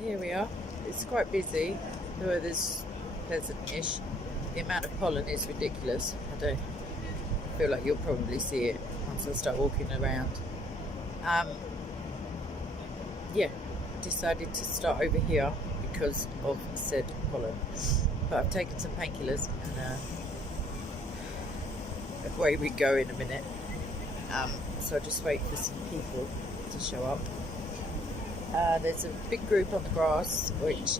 here we are. It's quite busy. The weather's pleasant-ish. The amount of pollen is ridiculous. I don't feel like you'll probably see it once I start walking around. Yeah, decided to start over here because of said pollen. But I've taken some painkillers and away we go in a minute. So I'll just wait for some people to show up. There's a big group on the grass which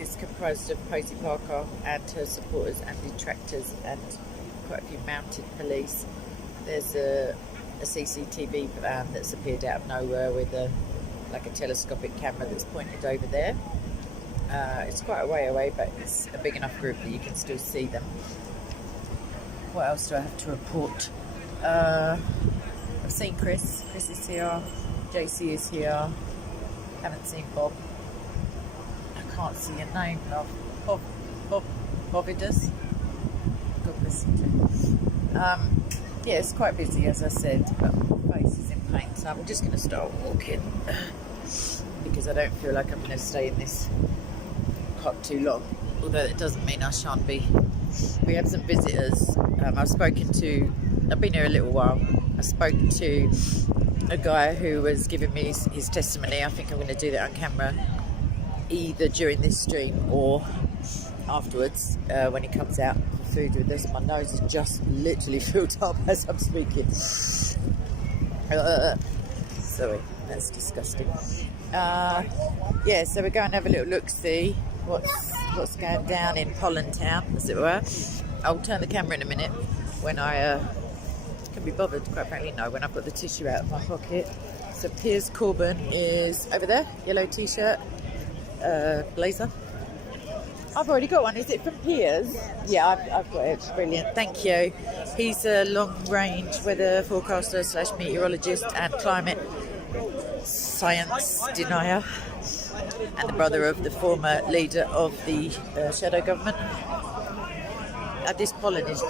is comprised of Posey Parker and her supporters and detractors and quite a few mounted police. There's a CCTV van that's appeared out of nowhere with like a telescopic camera that's pointed over there. It's quite a way away, but it's a big enough group that you can still see them. What else do I have to report? I've seen Chris. Chris is here. JC is here. Haven't seen Bob. I can't see your name, love. Bovidus. God bless you too. Yeah, it's quite busy, as I said, but my face is in pain, so I'm just going to start walking because I don't feel like I'm going to stay in this hot too long. Although it doesn't mean I shan't be. We have some visitors. I've been here a little while. I spoke to a guy who was giving me his testimony. I think I'm going to do that on camera either during this stream or afterwards when he comes out for food with us. My nose is just literally filled up as I'm speaking. Sorry, that's disgusting. Yeah, so we're going to have a little look-see what's going down in Pollen Town, as it were. I'll turn the camera in a minute when I can be bothered, quite frankly. No, when I've got the tissue out of my pocket. So Piers Corbyn is over there, yellow t-shirt, blazer. I've already got one. Is it from Piers? Yeah, I've got it. Brilliant. Thank you. He's a long-range weather forecaster / meteorologist and climate science denier, and the brother of the former leader of the shadow government. This pollen is...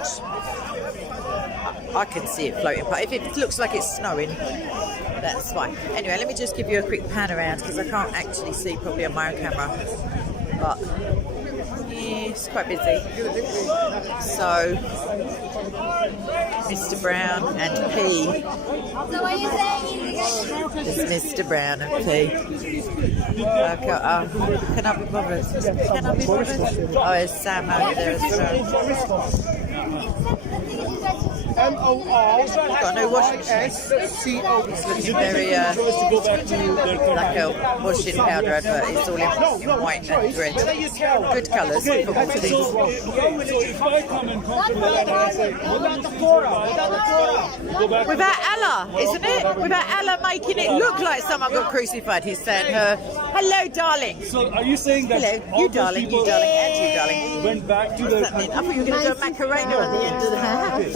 I can see it floating, but if it looks like it's snowing, that's fine. Anyway, let me just give you a quick pan around because I can't actually see probably on my own camera. But it's quite busy. So, Mr. Brown and P. It's Mr. Brown and P. Can I be bothered? Can I be bothered? Oh, it's Sam over there as well. Got a new washing machine. It's looking very like a washing powder advert. It's all in white and red. Good colours. Without Allah, isn't it? Without Allah making it look like someone got crucified. He's saying her, hello, darling. So are you saying that hello, you darling, you darling, and you darling. Went back to the... I thought you were going to do a Macarena on the end of the house.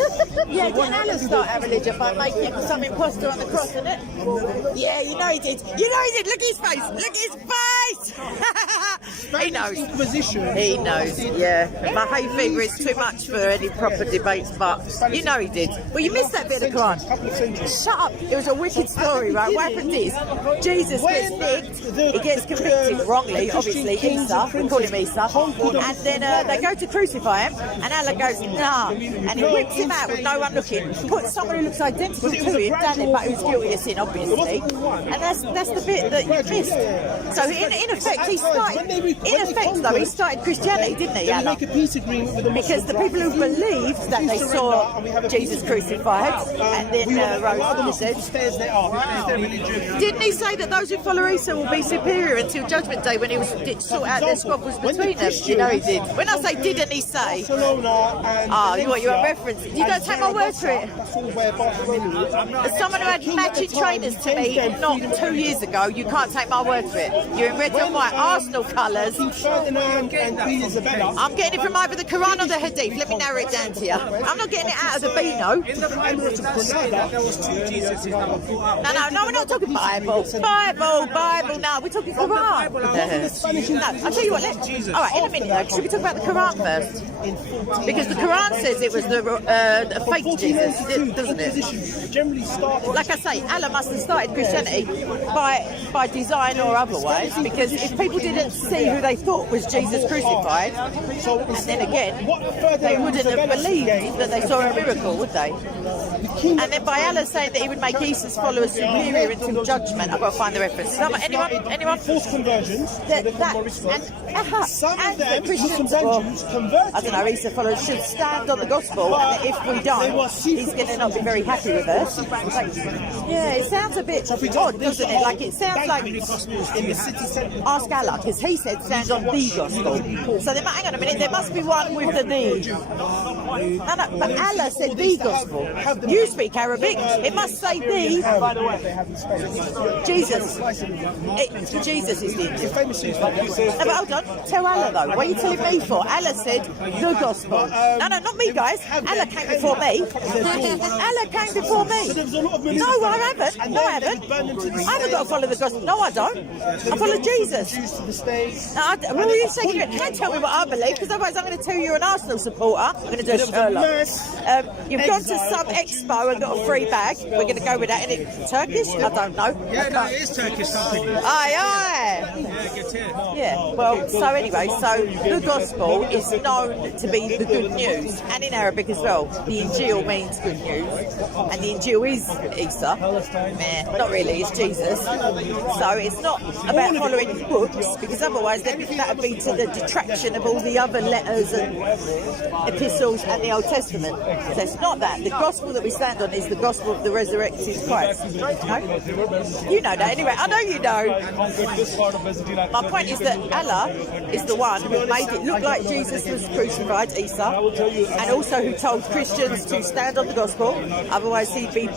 Yeah, can Allah start our religion by making some imposter on the cross, isn't it? Yeah, you know he did. You know he did. Look at his face. Look at his face. He knows. Inquisition. He knows, yeah. My hay fever is too much for any proper debates, but you know he did. Well, you missed that bit of the Quran. Shut up. It was a wicked story, right? What happened is, Jesus gets nicked. He gets convicted wrongly, obviously, Isa. We call him Isa. And then they go to crucify him, and Allah goes, nah. And he whips him out with no one looking. Puts someone who looks identical to him down there, but who's guilty of sin, obviously. And that's the bit that you missed. So in effect, he started Christianity, didn't he, Allah? Because the people who believed that they saw Jesus crucified and then rose from the dead. Didn't he say that those who follow Isa will be superior until Judgment Day when he was sort out their squabbles between them? You know he did. When I say didn't he say, you are referencing. You don't take my word for it. As someone who had matching trainers to me not 2 years ago, you can't take my word for it. You're in red and white Arsenal colours. I'm getting it from either the Quran or the Hadith. Let me narrow it down to you. I'm not getting it out of the Beano. No, we're not talking Bible. Bible, no, we're talking Quran. No, I'll tell you what, all right, in a minute, should we talk about the Quran first? Because the Quran Quran says it was the fake Jesus, doesn't it? Generally start. Like I say, Allah must have started Christianity by design or otherwise, because if people didn't see who they thought was Jesus crucified, and then again, they wouldn't have believed that they saw a miracle, would they? And then by Allah saying that he would make Isa's followers superior until judgment, I've got to find the reference. Anyone? Forced conversions. And the Christians, I don't know, Isa followers should stand on the gospel, and that if we don't, he's going to not be very happy with us. Yeah, it sounds a bit odd, doesn't it? Like, it sounds like ask Allah, because he said stand on the gospel. So hang on a minute, there must be one with the No, but Allah said the gospel. You speak Arabic, it must say the. Jesus. Jesus is the. No, but hold on, tell Allah though. What are you telling me for? Allah said the gospel. No, not me, guys. Allah came before me. Allah came before me. No, I haven't. No, I haven't. I haven't got to follow the gospel. No, I don't. I follow Jesus. Well, you say you can't tell me what I believe, because otherwise I'm going to tell you you're an Arsenal supporter. I'm going to do a Sherlock. You've gone to some expo and got a free bag. We're going to go with that. Is it Turkish? I don't know. Yeah, no, it is Turkish something. Aye. Yeah, good tip. Yeah, well, so anyway, so the gospel is known to be the good news, and in Arabic as well. The Injil means good news, and the Injil is Isa. Not really, it's Jesus. So it's not about following books, because otherwise that would be to the detraction of all the other letters and epistles and the Old Testament. So it's not that. The gospel that we stand on is the gospel of the resurrected Christ. No? You know that anyway. I know you know. My point is that Allah is the one who made it look like Jesus was crucified, Isa, and also who told Christians to stand on the gospel, otherwise he'd be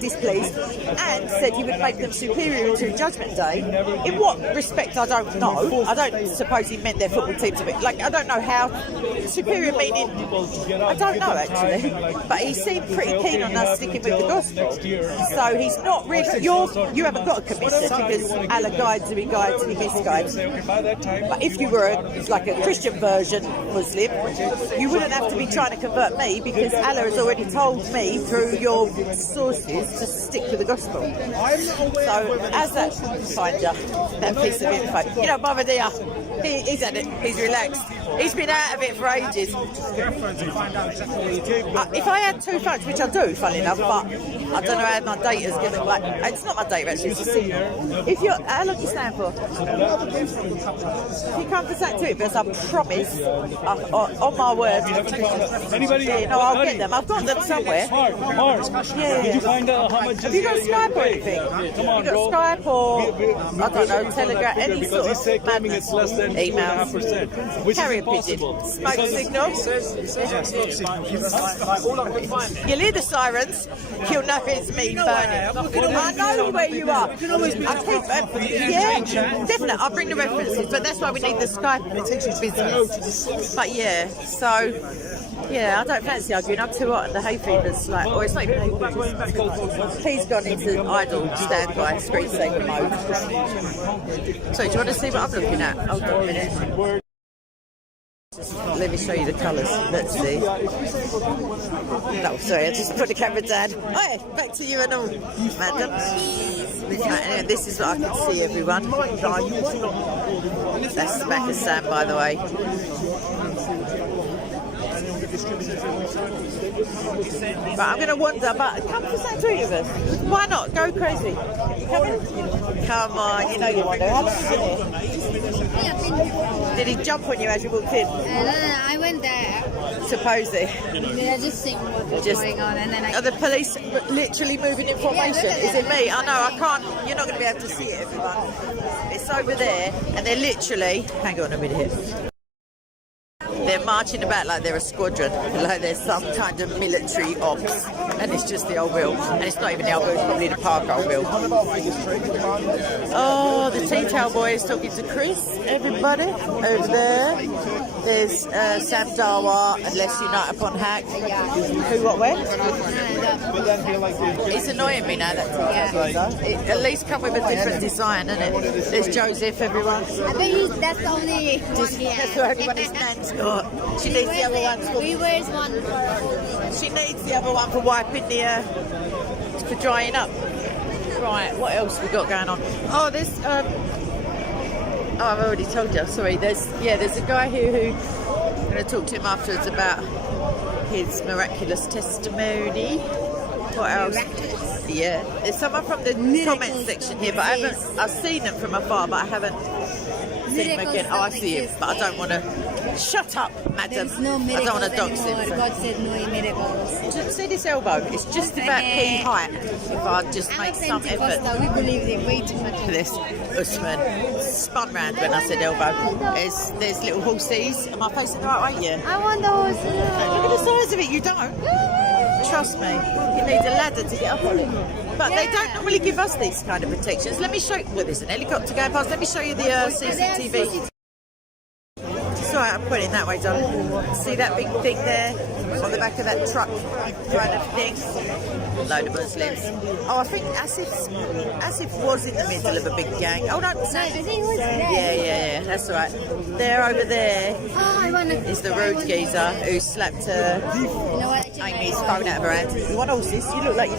displeased, and said he would make them superior to Judgment Day. In what respect, I don't know. I don't suppose he meant their football team to be, like, I don't know how, superior meaning, I don't know actually, but he seemed pretty keen on us sticking with the gospel. So he's not really, you haven't got a commission, because Allah guides who he guides and he misguides. But if you were like a Christian version Muslim, you wouldn't have to be trying to convert me, because Allah has already told me through your sources to stick to the gospel. So as that finder, that piece of info, you know, Baba Dia, he's had it, he's relaxed. He's been out of it for ages. If I had two phones, which I do, funny enough, but I don't know how my data's going to, like, it's not my data actually, it's a signal. If you're, how long do you stand for? If you come for that too, because I promise, on my word. Anybody? Yeah, no, I'll get them. I've got them somewhere. Yeah. Did you find out how much? Have you got Skype or anything? Come on, you got Skype or, I don't know, Telegram, any sort of madness. Less than emails. Which Carrier is impossible. pigeon. Smoke signal. You'll hear the sirens. You'll know it's me burning. I know where you are. Yeah, definitely. I'll bring the references, but that's why we need the Skype business. But yeah, so yeah, I don't fancy arguing. I'm too hot. The hay fever's like, or it's not even hay fever. He's gone into idle standby screensaver mode. So do you want to see what I'm looking at? Hold on a minute. Let me show you the colours. Let's see. No, sorry, I just put the camera down. Oh yeah, back to you and all, madam. Anyway, this is what I can see, everyone. That's the back of Sam, by the way. But I'm going to wonder, but come to St. Tweet with us. Why not? Go crazy. Come in. Come on, you know you want to. How long have you been here? Did he jump on you as you walked in? I went there. Supposedly. Yeah, just seeing what was going on, and then Are the police literally moving in formation? Is it me? I know, I can't. You're not going to be able to see it, everyone. It's over there, and they're literally. Hang on a minute. They're marching about like they're a squadron, like there's some kind of military ops, and it's just the old wheel, and it's not even the old wheel, it's probably the park old wheel. Oh, the Tea Towel Boy is talking to Chris, everybody over there. There's Sam Darwa and Les Unite upon Hack. Who, what, where? It's annoying me now. It at least come with a different design, isn't it? There's Joseph, everyone. I think that's the only one That's here. the only one his nan's got. She needs the other one for. We wears one for She needs the other one for wiping the for drying up. Right, what else we got going on? Oh, there's oh, I've already told you. Sorry. There's a guy here who I'm going to talk to him afterwards about his miraculous testimony. What else? Yeah, there's someone from the comment section here, but I've seen them from afar, but I haven't seen him again. Oh, I see him, but I don't want to. Shut up, madam. There's no I miracles don't want to dox anymore. him. God said no miracles. Just see this elbow. It's just about pea height. If I just I'm make a some effort. Pentecostal. We believe in way too much. For this, Usman spun round when I said elbow. There's little horses. Am I facing the right way? Yeah. I want the horse. Look at the size of it. You don't. Trust me. You need a ladder to get up on it. But they don't normally give us these kind of protections. Let me show you. Well, there's an helicopter going past. Let me show you the CCTV. Sorry, I'm pointing that way, darling. See that big thing there on the back of that truck kind of thing? Load of Muslims. Oh, I think Asif was in the middle of a big gang. Oh, no. I think it was there. Yeah, that's right. There, over there, Oh, I want to. is the rude geezer who slapped You know what? Amy's phone out of her hand. You want horses? You look like you...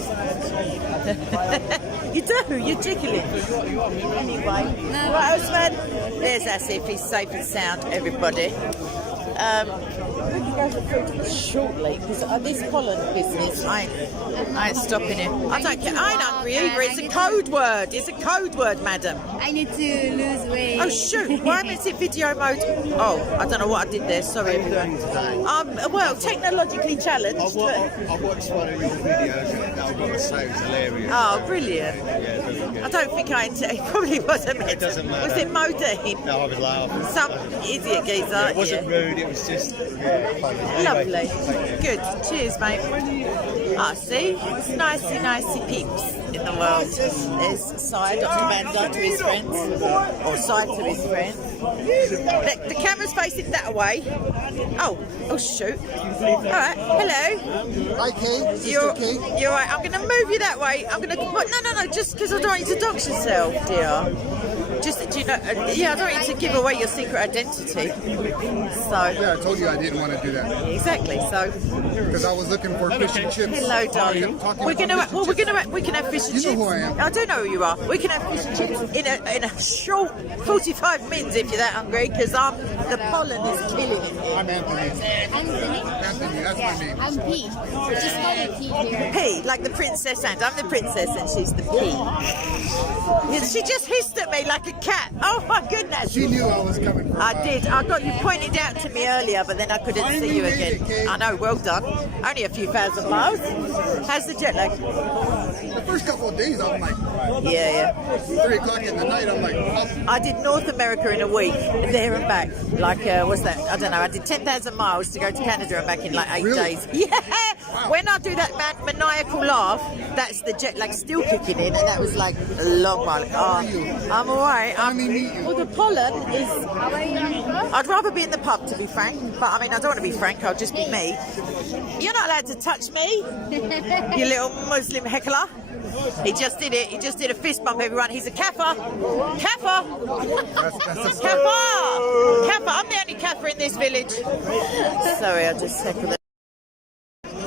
You do, you're jiggling. Anyway, right, Osman? There's Asif, he's safe and sound, everybody. We can go for food shortly, because this pollen business, I ain't stopping it. I don't care, I ain't hungry either, it's a code word. It's a code word, madam. I need to lose weight. Oh shoot, why am I in video mode? Oh, I don't know what I did there, sorry everyone. Well, technologically challenged, but... I watched one of your videos and that was so hilarious. Oh, brilliant. I don't think it probably wasn't meant. It doesn't matter. Was it Modine? No, I was laughing. Some idiot geezer. It wasn't rude, it was just funny. Lovely. Anyway, Good. Cheers, mate. Ah, see? It's nicey peeps in the world. There's Sai, Dr. Banda to his friends. Or Sai to his friends. The camera's facing that way. Oh shoot. Alright, hello. Hi, Kay. You're Sister Kay. right. I'm going to move you that way. I'm going to... No, just because I don't want you to dox yourself, dear. Just, do you know... I don't want you to give away your secret identity. So... Yeah, I told you I didn't want to do that Exactly, so... because I was looking for fish and chips. Hello, darling. Talking about We can have fish and You chips. know who I am. I do know who you are. We can have fish and chips in a short 45 minutes if you're that hungry, because the pollen is killing it here. I'm Anthony. Anthony? Anthony, that's my name. I'm Pete. Just call me Pete here. P, like the princess, and I'm the princess and she's the P. She just hissed at me like a cat. Oh my goodness. She knew I was coming from. I did. I got you pointed out to me earlier, but then I couldn't see you made it, again. Kate. I know, well done. Only a few thousand miles. How's the jet lag? The first couple of days, I'm like, Yeah. 3 o'clock in the night, I'm like, oh, I did North America in a week, there and back. Like, what's that? I don't know. I did 10,000 miles to go to Canada and back in like 8 Really? days. Yeah. When I do that maniacal laugh, that's the jet lag still kicking in, and that was like a long while. Oh, I'm all right. let me meet you. Well, the pollen is. I'd rather be in the pub, to be frank. But I mean, I don't want to be frank. I'll just be me. You're not allowed to touch me, you little Muslim heckler. He just did it. He just did a fist bump, everyone. He's a kafir. Kafir. Kafir. Kafir. I'm the only kafir in this village. Sorry, I just heckled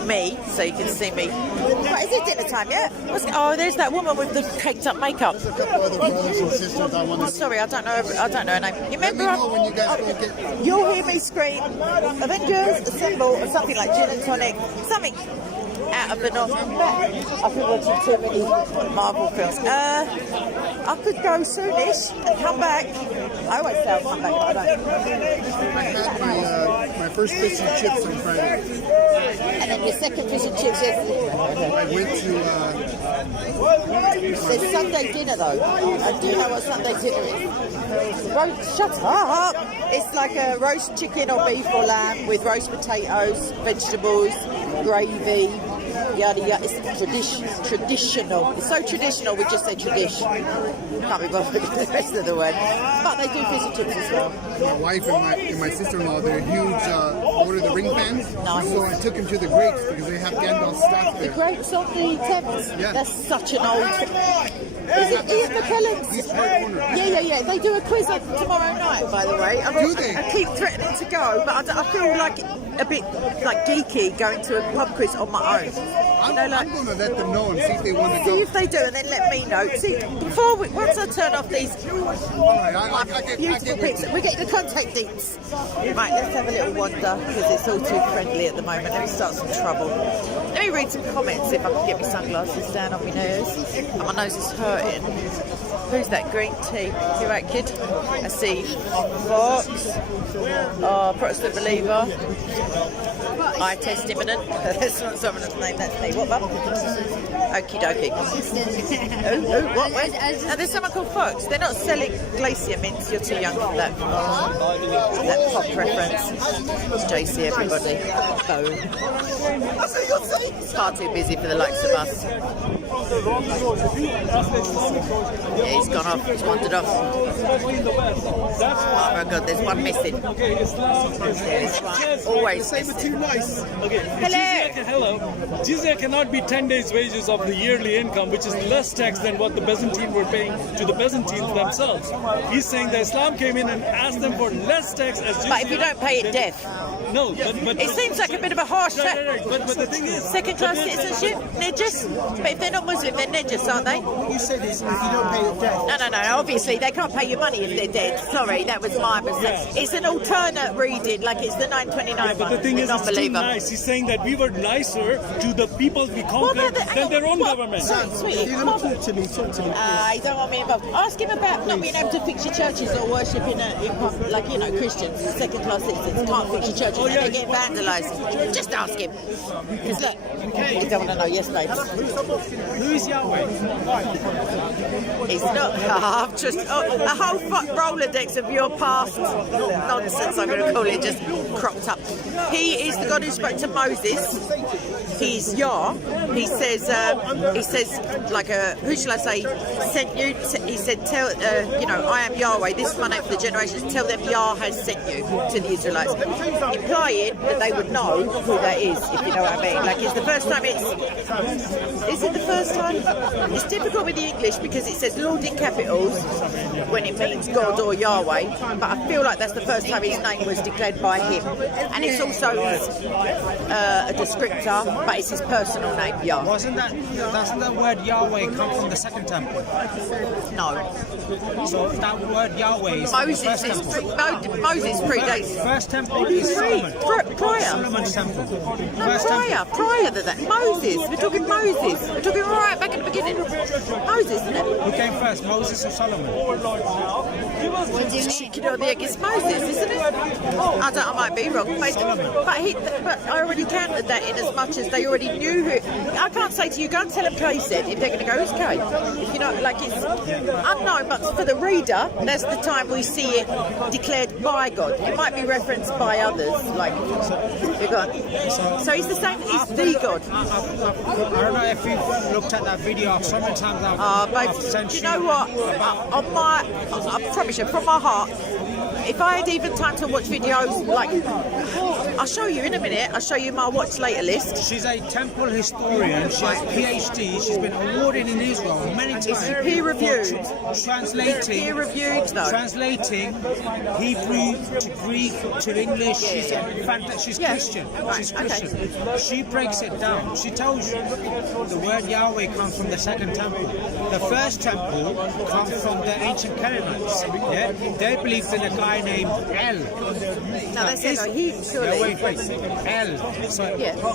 me so you can see me. Right, is it dinner time yet? Oh, there's that woman with the caked up makeup. There's a couple other brothers and sisters I want Oh, to sorry, I don't know her name. You Let me remember? know when you guys go get. You'll hear me scream Avengers Assemble or something like gin and tonic, something out of the north. I've been watching too many Marvel films. I could go soonish and come back. I always say I'll come back, but I don't. I had my first fish and chips on Friday. And then your second fish and chips yesterday. I went to. There's Sunday dinner though. I do know what Sunday dinner is. Shut up! It's like a roast chicken or beef or lamb with roast potatoes, vegetables, gravy, yada yada. It's traditional. It's so traditional. We just say tradition. Can't be bothered with the rest of the word. But they do fish and chips as well. My wife and my sister-in-law, they're huge Lord of the Ring fans. Nice. So I took them to the Grapes because they have Gandalf's stuff The there. grapes of the Thames. Yeah. That's such an old. Is it Ian McKellen's? East Park Corner. Yeah. They do a quiz on tomorrow night, by the way. Do they? I keep threatening to go, but I feel like a bit like geeky going to a pub quiz on my own. I'm You know, like. going to let them know and see if they want to See go. if they do, and then let me know. See, once I turn off these All right, I get beautiful with pics, you. we're getting the contact deets. Right, let's have a little wander because it's all too friendly at the moment. Let me start some trouble. Let me read some comments see if I can get my sunglasses down on my nose. And my nose is hurting. Who's that? Green tea. You right, kid? I see Fox. Oh, Protestant believer. Eye test imminent. That's not someone's name, that's me. What, Mum? Okie dokie. What? Where? Now, there's someone called Fox. They're not selling glacier mints. You're too young for that. That pop reference. It's JC, everybody. Boom. It's far too busy for the likes of us. Yeah, he's gone off. He's wandered off. Oh my God, there's one missing. There's one. Always missing. Okay. Hello. Jizya cannot be 10 days' wages of the yearly income, which is less tax than what the Byzantine were paying to the Byzantines themselves. He's saying that Islam came in and asked them for less tax as jizya. But if you don't pay it, death. No, but It seems like a bit of a harsh tax. Right. But the thing is, Second-class citizenship, Nejis. But if they're not Muslim, they're Nejis, aren't they? You said this if you don't pay it debt. No. Obviously, they can't pay you money if they're dead. Sorry, that was my mistake. It's an alternate reading, like it's the 929 but one. the thing is, it's too Non-believer. nice. He's saying that we were nicer to the people we What conquered about than their own what? government. Sweetie, You're come going to on. talk to me, please. You don't want me involved. Ask him about not being able to fix your churches or worship in like, you know, Christians, second-class citizens can't fix your churches and they get vandalised. Just ask him. Because look, you don't want to know yesterday. Who is Yahweh? He's not. I've just a whole Rolodex of your past nonsense. I'm going to call it, just cropped up. He is the God who spoke to Moses. He's Yah. He says like who shall I say? Sent you. He said, tell I am Yahweh. This is my name for the generations. Tell them Yah has sent you to the Israelites, implying that they would know who that is. If you know what I mean. Like it's the first time it's. Is it the first time? It's difficult with the English because it says Lord in capitals when it means God or Yahweh, but I feel like that's the first time his name was declared by him. And it's also a descriptor, but it's his personal name, Yah. Doesn't that word Yahweh come from the second temple? No. So that word Yahweh is Moses from the first temple. Moses predates. First temple is Solomon. Prior. Solomon's temple. No, First temple. prior to that. Moses. We're talking Moses. We're talking right back at the beginning. Moses, isn't it? Who came first, Moses or Solomon? Chicken or the egg is Moses, isn't it? I might be wrong, but I already counted that in as much as they already knew who. I can't say to you, go and tell them Kay said, if they're going to go, who's Kay? You know, like it's unknown, but for the reader, that's the time we see it declared by God. It might be referenced by others, like God. So he's the same, he's the God. I don't know if you've looked at that video. So many times I've But sent do you know what? I promise you, from my heart, if I had even time to watch videos, like, I'll show you in a minute, I'll show you my watch later list. She's a temple historian. She has PhD. She's been awarded in Israel many times. Is she peer-reviewed? Translating. Peer-reviewed, though. Translating Hebrew to Greek to English. She's Yeah. Christian. Right, She's okay. Christian. She breaks it down. She tells you the word Yahweh comes from the second temple. The first temple comes from the ancient Canaanites. Yeah? They believed in a guy named El. No, they said he, No, surely. wait. El. So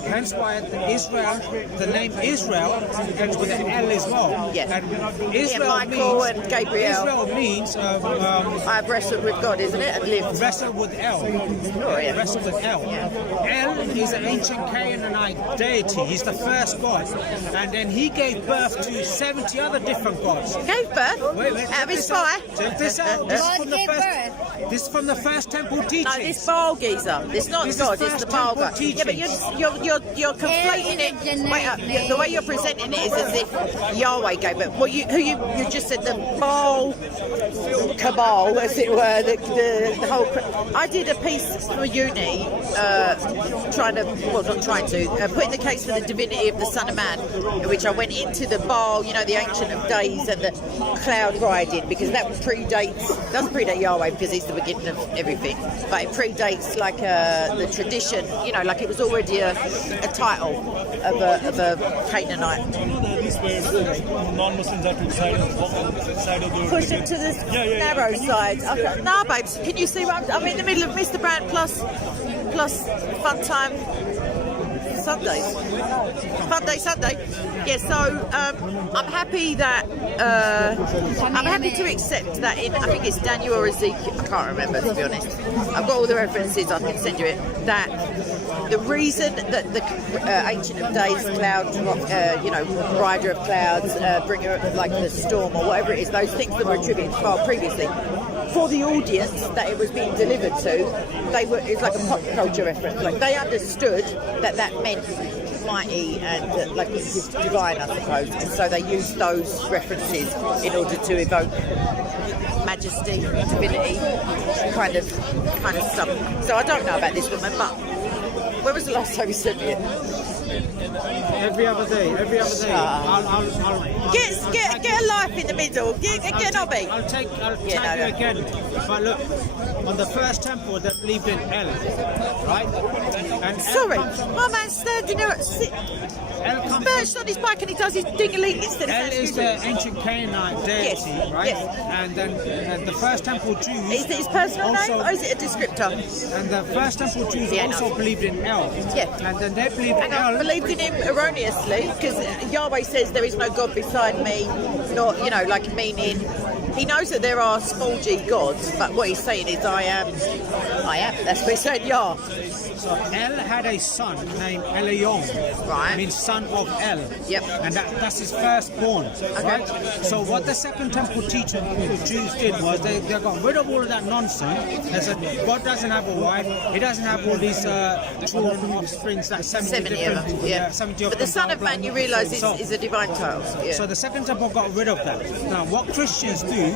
hence why Israel, the name Israel ends with an L as well. Yeah. And Israel Michael means, and Gabriel. Israel means I have wrestled with God, isn't it? And lived. wrestle with El. yeah. Wrestle with El. El is an ancient Canaanite deity. He's the first god. And then he gave birth to 70 other different gods. Gave birth Wait, out of his spy. Check this out. This is God from the gave first. birth. This is from the first temple teachings. No, this Baal geezer. It's not This is God, it's first the Baal temple guy. Yeah, but you're conflating it. Wait up. The way you're presenting it is as if Yahweh gave it. Well, you just said the Baal cabal, as it were. The whole. I did a piece for uni, putting the case for the divinity of the Son of Man, in which I went into the Baal, the Ancient of Days and the cloud riding, because that doesn't predate Yahweh because he's the beginning of everything, but it predates like the tradition, like it was already a title of a Canaanite. You know that this way non-Muslims have to side of the Push it to the narrow side. Okay. Now, babes, can you see what I'm in the middle of Mr. Brand plus Fun Time Sundays. Fun Day Sunday. Yeah, so I'm happy that I'm happy to accept that in, I think it's Daniel or Ezekiel, I can't remember, to be honest. I've got all the references, I can send you it, that the reason that the Ancient of Days cloud, rider of clouds, bringer of like the storm or whatever it is, those things that were attributed far previously, for the audience that it was being delivered to, it's like a pop culture reference. Like they understood that meant mighty and divine, I suppose. And so they used those references in order to evoke majesty, divinity, kind of stuff. So I don't know about this woman, but when was the last time you sent me it? Every other day. I'll Get a life in the middle. Get an hobby. I'll tag you again. But look, on the first temple that believed in El, right? And Sorry, my man's standing there perched on his bike and he does his ding-a-ling instead of El is the ancient Canaanite deity, Yes, right? yes. And then the first temple Jews. Is it his personal name or is it a descriptor? And the first temple Jews Yeah, also no. believed in El. Yeah. And then they believed in And I El. believed in him erroneously because Yahweh says there is no God beside me, not, meaning he knows that there are small g gods, but what he's saying is I am. That's what he said, Yah. So El had a son named Eliom, Right. means son of El. Yep. And that's his firstborn, right? So what the second temple Jews did was they got rid of all of that nonsense. They said God doesn't have a wife, he doesn't have all these children, offsprings, like 70 70 of different, them, yeah. 70 of But the them, Son of blah, Man, blah, you realise, blah. is a divine title. Yeah. So the second temple got rid of that. Now, what Christians do,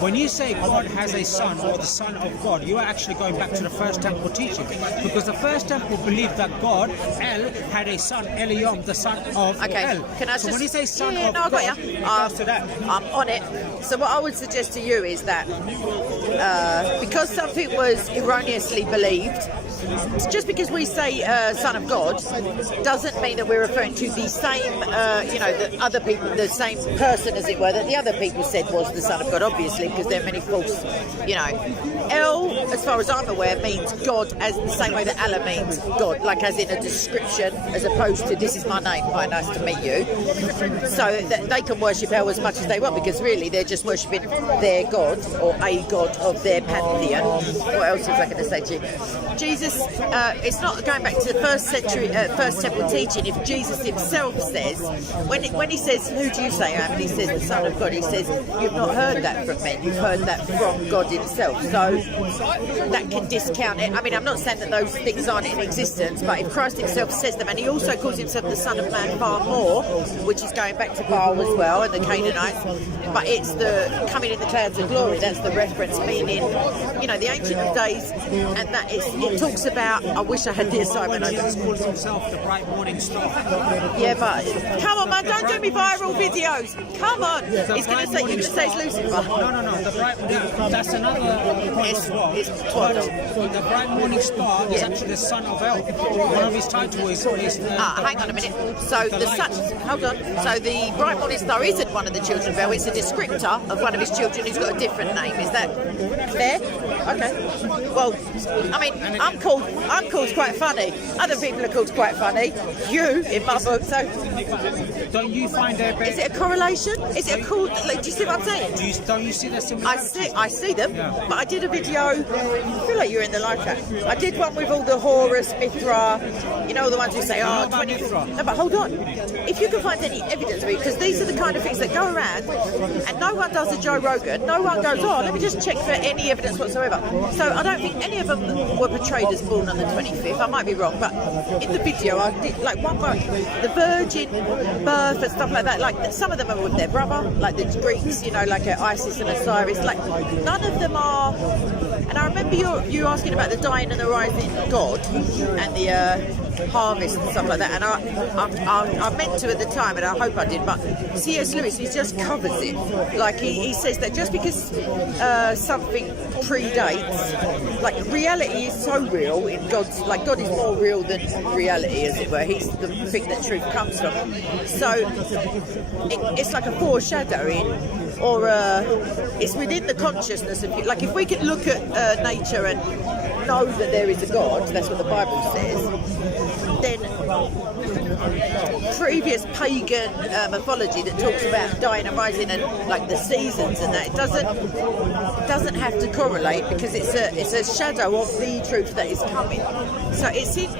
when you say God has a son or the Son of God, you are actually going back to the first temple teaching. Because the first temple believed that God, El, had a son, Eliom, the son of Okay, El. can I So just... when you say son Yeah, of no, I God, got you. it goes to that. I'm on it. So what I would suggest to you is that because something was erroneously believed, just because we say Son of God doesn't mean that we're referring to the same, the other people, the same person, as it were, that the other people said was the Son of God, obviously, because there are many false, El, as far as I'm aware, means God as the same way that Allah means God, like as in a description, as opposed to this is my name, hi, nice to meet you. So that they can worship El as much as they want, because really they're just worshipping their God or a God of their pantheon. What else was I going to say to you? Jesus, it's not going back to the first temple teaching. If Jesus himself says, when he says, who do you say I am? And he says, the Son of God. He says, you've not heard that from men, you've heard that from God himself. So that can discount it. I mean, I'm not saying that those things aren't in existence, but if Christ himself says them, and he also calls himself the Son of Man far more, which is going back to Baal as well, and the Canaanites, but it's the coming in the clouds of glory. That's the reference, meaning, the Ancient of Days, and that is, it talks about, I wish I had the assignment Jesus open. calls himself the bright morning star. Yeah, but come on, man, don't do me viral videos. Come on. He's going to say, it's Lucifer. No. The bright, that's another point as well. It's But the bright morning star is actually the son of El. One of his titles is Hang on a minute. So the sun, hold on. So the bright morning star isn't one of the children of El. It's a descriptor of one of his children who's got a different name. Is that fair? Okay. Well, I mean, I'm caught called quite funny. Other people are called quite funny. You, in my book, so... Don't you find there? Is it a correlation? Is it a call? Like, do you see what I'm saying? Don't you see the similarities? I see them, Yeah. but I did a video. I feel like you're in the live chat. I did one with all the Horus, Mithra, you know, the ones who say, know oh, about 20. Mithra. No, but hold on. If you can find any evidence of it, because these are the kind of things that go around, and no one does a Joe Rogan. No one goes, oh, let me just check for any evidence whatsoever. So I don't think any of them were portrayed as born on the 25th. I might be wrong, but in the video I did like one part, the virgin birth and stuff like that. Like some of them are with their brother, like the Greeks, you know, like Isis and Osiris. Like none of them are. And I remember you asking about the dying and the rising God and the harvest and stuff like that. And I meant to at the time, and I hope I did. But C.S. Lewis, he just covers it. Like he says that just because something predates, like reality is so real in God's, like God is more real than reality, as it were. He's the thing that truth comes from. So it's like a foreshadowing, or it's within the consciousness of you. Like if we can look at nature and know that there is a God, that's what the Bible says, then previous pagan mythology that talks about dying and rising and like the seasons and that, it doesn't have to correlate, because it's a shadow of the truth that is coming. So it's in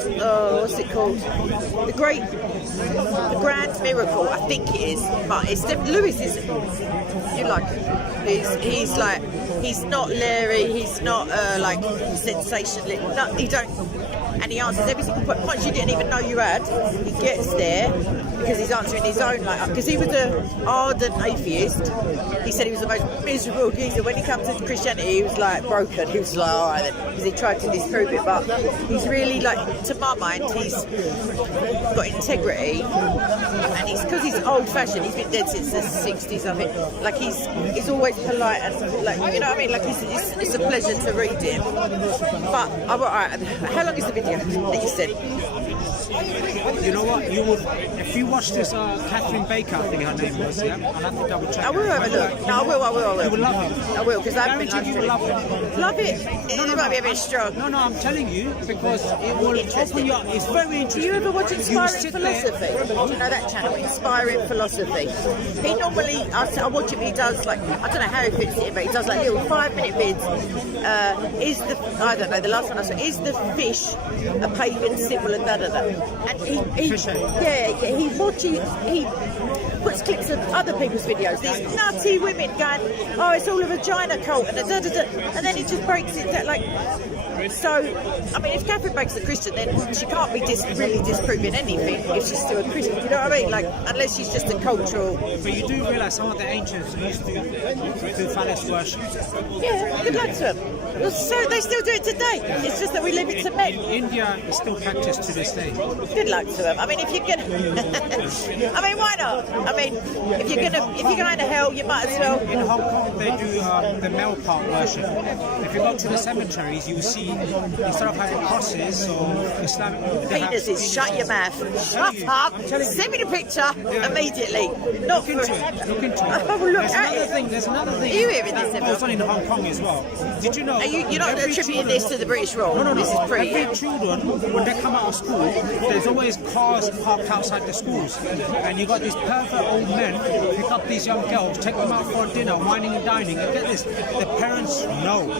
what's it called? The Grand Miracle, I think it is. But it's Lewis is, you like, he's like, he's not Larry, he's not like sensationalist. No, he don't. And he answers every single point you didn't even know you had. He gets there because he's answering his own, like, because he was an ardent atheist. He said he was the most miserable geezer. When he comes to Christianity, he was like broken. He was like, all right then, because he tried to disprove it. But he's really, like, to my mind, he's got integrity, and he's, because he's old-fashioned. He's been dead since the 60s, I think. Like he's always polite and, like, you know what I mean? Like it's a pleasure to read him. But all right, how long is the video that you said? You know what? You would, if you watch this, Catherine Baker, I think her name was. Yeah, I'll have to double check. I will have a look. No, I will. You will love it. I will, because I've been Guaranteed you will love it. Love it. It might be a bit strong. No, I'm telling you, because it will open your. It's very interesting. Do you ever watch Inspiring sit Philosophy? Do you know that channel, Inspiring Philosophy? He normally, I watch him, he does like, I don't know how he fits it in, but he does like little 5-minute vids. I don't know, the last one I saw, is the fish a pagan symbol and da-da-da? And he puts clips of other people's videos, these nutty women going, oh, it's all a vagina cult, and da-da-da, and then he just breaks it down, like. So, I mean, if Catherine Baker's a Christian, then she can't be really disproving anything if she's still a Christian. You know what I mean? Like, unless she's just a cultural. But you do realise some of the ancients used to do phallus worship. Yeah, good luck to them. So they still do it today. It's just that we leave it to men. India is still practiced to this day. Good luck to them. I mean, if you're gonna, I mean, why not? I mean, if you're going to hell, you might as well. In Hong Kong, they do the male part worship. If you go to the cemeteries, you will see, instead of having crosses or Islamic penises, shut your mouth. Shut up. Send me the picture immediately. Not for Look into it. Oh, look at it. There's another thing. Are you hearing this? That goes on in Hong Kong as well. Did you know? Are you're not attributing this to the British rule? No. This is pre. Every children, when they come out of school, there's always cars parked outside the schools, and you got these perfect old men pick up these young girls, take them out for dinner, wining and dining. And get this, the parents know.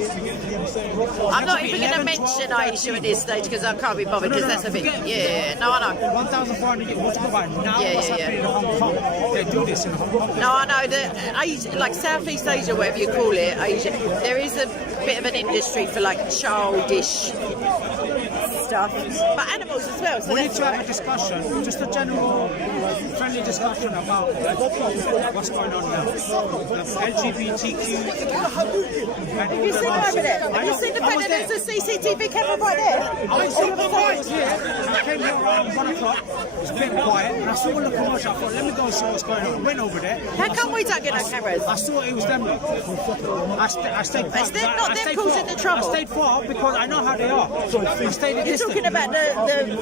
I'm not even going to mention Aisha at this stage because I can't be bothered, because that's a bit. Yeah, no, I know. 1,400 years. We're talking about now. Yeah, what's yeah, happening in Hong Kong? They do this in Hong Kong. No, I know that Asia, like Southeast Asia, whatever you call it, Asia, there is a bit of an industry for like childish stuff, but animals as well. So We need that's to have a right. discussion, just a general, friendly discussion about what's going on now. LGBTQ. Have you seen over there? Have you seen the fact that there's a CCTV camera right there? I saw the lights here. I came here around 1 o'clock. It's a bit quiet, and I saw the commercial. I thought, let me go and see what's going on. I went over there. How come we don't get no cameras? I saw it was them. I stayed. Is that not them causing the trouble? I stayed far because I know how they are. I stayed at You're distance. talking about the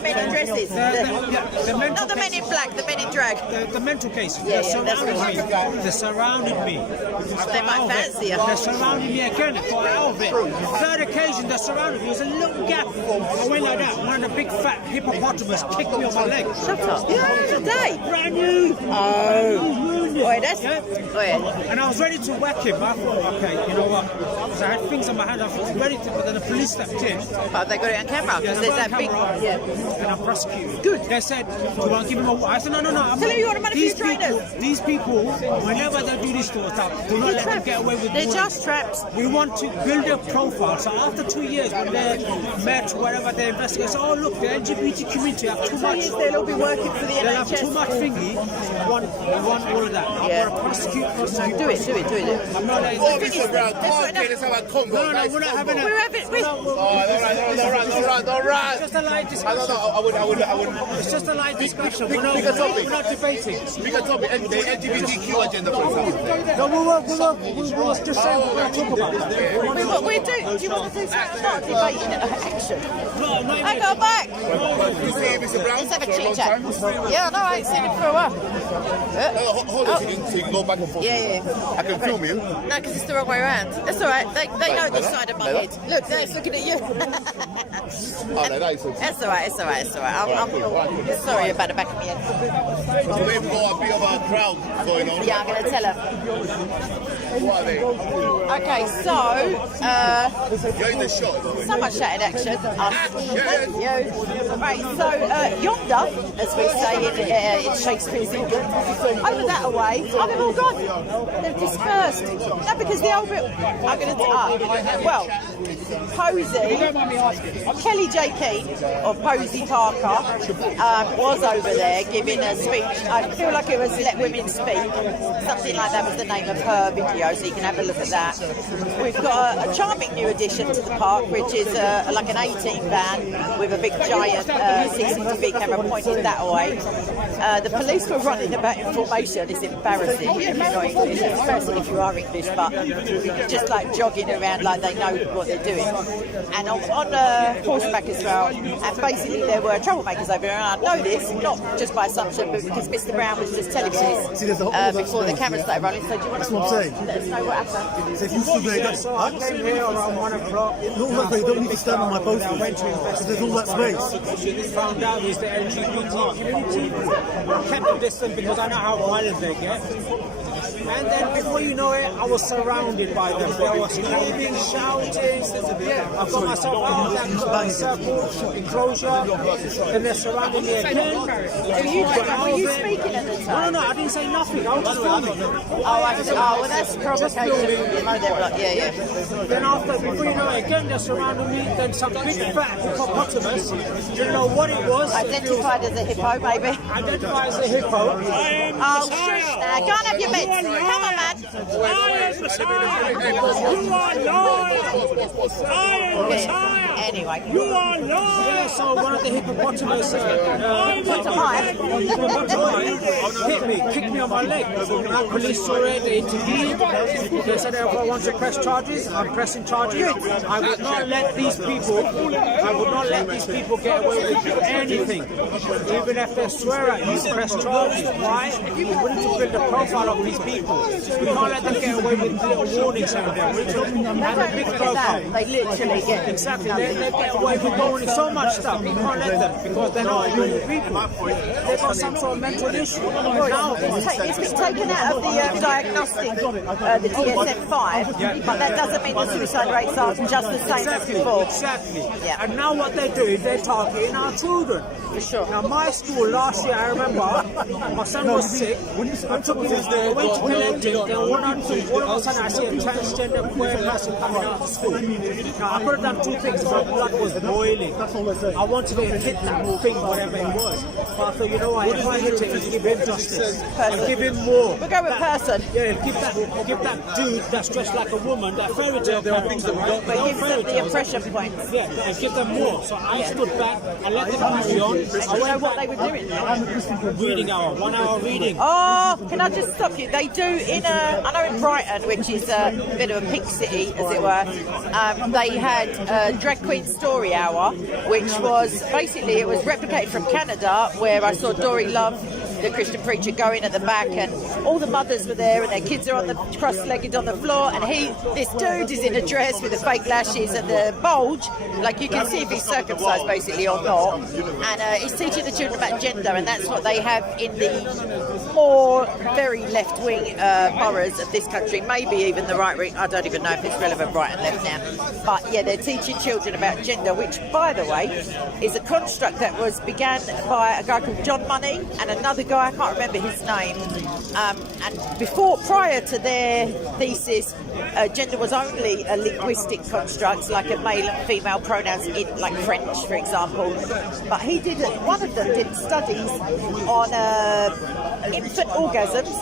men in dresses, the mental not the men in black, the men in drag. The mental cases. Yeah, They yeah, that's surrounded what me. They surrounded me. They might fancy you. They surrounded me again. got out of it. Third occasion, they surrounded me. It was a little gap. I went like that. One of the big fat hippopotamus kicked me on my leg. Shut up. Today. Brand new. Oh. Wait, that's... Yeah. Wait. And I was ready to whack him. I thought, okay, you know what? Because I had things on my hand. I was ready to, but then the police stepped in. Oh, they got it on camera. Yeah, Because they there's got that big... camera. Yeah. And I'm prosecuted. Good. They said, do you want to give him a... I said, no. I'm Tell not. him you want to manufacture trainers. These people, whenever they do this sort of stuff, do not let them get away with They're doing just it. traps. We want to build a profile. So after 2 years, when they're met, whatever they investigate, so, oh look, the LGBT community have too much. They'll all be working for the They'll have too NHS. much thingy. We want all of that. I'm Yeah. going to prosecute. Do it. I'm not letting Oh, them. Mr. Brown, come on, let's have a combo. No, Nice we're not combo. having a... We're having... We're... Don't run. Just a light I discussion. would. It's just a light discussion. We're Pick a topic. we're not debating. Pick a topic, the LGBTQ agenda, for example. No, we were just saying what we're talking about. What we're doing? Do you want to do something? Not debating action. No, not I go back. You see Mr. Brown Let's have a for a chit long chat. time? Yeah, no, I ain't seen him for a while. Hold on, so you can go back and forth. Yeah. I can film you. No, because it's the wrong way around. That's all right. They know this side of my head. Look, they're looking at you. Oh, no, that is so. That's all right. I'm sorry about the back of my head. So we've got a bit of a crowd going on. Yeah, I'm going to tell her. What are they? Okay, so You're in the shot. so much chatted action. Right, so yonder, as we say in Shakespeare's England, over that way, oh, they've all gone. They've dispersed. No, because the old bit, I'm going to, well, Posey, Kelly J. Keane, or Posey Parker, was over there giving a speech. I feel like it was Let Women Speak. Something like that was the name of her video, so you can have a look at that. We've got a charming new addition to the park, which is like an 18 van with a big giant CCTV camera pointed that way. The police were running about in formation. It's embarrassing if you're not English. It's embarrassing if you are English, but just like jogging around like they know what they're doing. And on horseback as well. And basically there were troublemakers over there. And I know this, not just by assumption, but because Mr. Brown was just telling me this before the cameras started rolling. So do you want to let us know what happened? I came here around 1 o'clock. No, they don't need to stand on my post. There's all that space. Found out is the LGBT community. Kept them distant because I know how violent they get. And then before you know it, I was surrounded by them. They were screaming, shouting. I got myself out of that circle, enclosure, and they're surrounding me again. Were you speaking at the time? No, I didn't say nothing. I was just filming. Well, that's provocation. Yeah. Then after, before you know it, again they're surrounding me. Then some big fat hippopotamus, didn't know what it was. Identified as a hippo, maybe. Identified as a hippo. Oh, shush now. Go and have your meds. Come on, man. Anyway. Yeah, so one of the hippopotamus hit me, kicked me on my leg. The police saw it, they intervened. They said if I want to press charges, I'm pressing charges. I would not let these people get away with anything. Even if they swear at you, press charges. Why? We need to build a profile of these people. We can't let them get away with little warnings over there. We need to have a big profile. They literally get Exactly, they get away with going so much stuff. We can't let them because they're not human people. They've got some sort of mental issue. Now, it's been taken out of the diagnostic, the DSM-5, but that doesn't mean the suicide rates are just the same as before. Exactly. Yeah. And now what they do is they're targeting our children. For sure. Now my school last year, I remember, my son was sick. I took him there, went to collect him. Then all of a sudden I see a transgender queer person coming out of school. Now I could have done two things. My blood was boiling. I wanted to hit that thing, whatever it was. But I thought, you know what, if I hit it, give him justice. And give him more. We'll go with person. Yeah, give that dude that's dressed like a woman, that fairy tale character. But give them the impression points. Yeah, and give them more. So I stood back, I let them carry on. I don't know what they were doing. Reading hour, 1 hour reading. Oh, can I just stop you? They do I know in Brighton, which is a bit of a pink city, as it were, they had a Drag Queen Story Hour, which was basically, it was replicated from Canada, where I saw Dory Love the Christian preacher go in at the back, and all the mothers were there, and their kids are on the cross-legged on the floor, and this dude is in a dress with the fake lashes and the bulge, like you can see if he's circumcised basically or not, and he's teaching the children about gender, and that's what they have in the more very left-wing boroughs of this country, maybe even the right-wing. I don't even know if it's relevant right and left now, but yeah, they're teaching children about gender, which, by the way, is a construct that was began by a guy called John Money and another guy, I can't remember his name, and prior to their thesis, gender was only a linguistic construct, like a male and female pronouns in like French, for example, but one of them did studies on infant orgasms,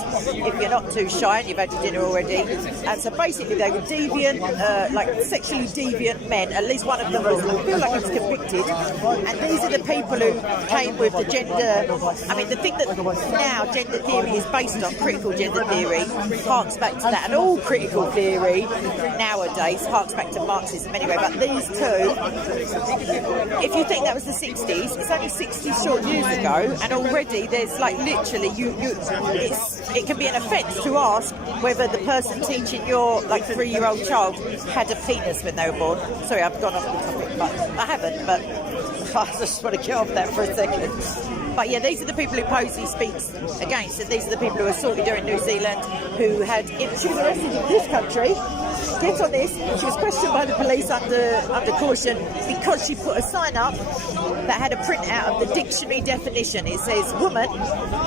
if you're not too shy and you've had your dinner already. And so basically they were deviant, like sexually deviant men. At least one of them was, I feel like he was convicted. And these are the people who came with the gender. I mean, the thing that now gender theory is based on, critical gender theory, harks back to that. And all critical theory nowadays harks back to Marxism anyway. But these two, if you think that was the 60s, it's only 60 short years ago, and already there's like literally it can be an offence to ask whether the person teaching your like 3-year-old child had a penis when they were born. Sorry, I've gone off the topic, but I haven't. But I just want to get off that for a second. But yeah, these are the people who Posey speaks against, and these are the people who assaulted her in New Zealand, who she was arrested in this country. Get on this, she was questioned by the police under caution because she put a sign up that had a printout of the dictionary definition. It says woman,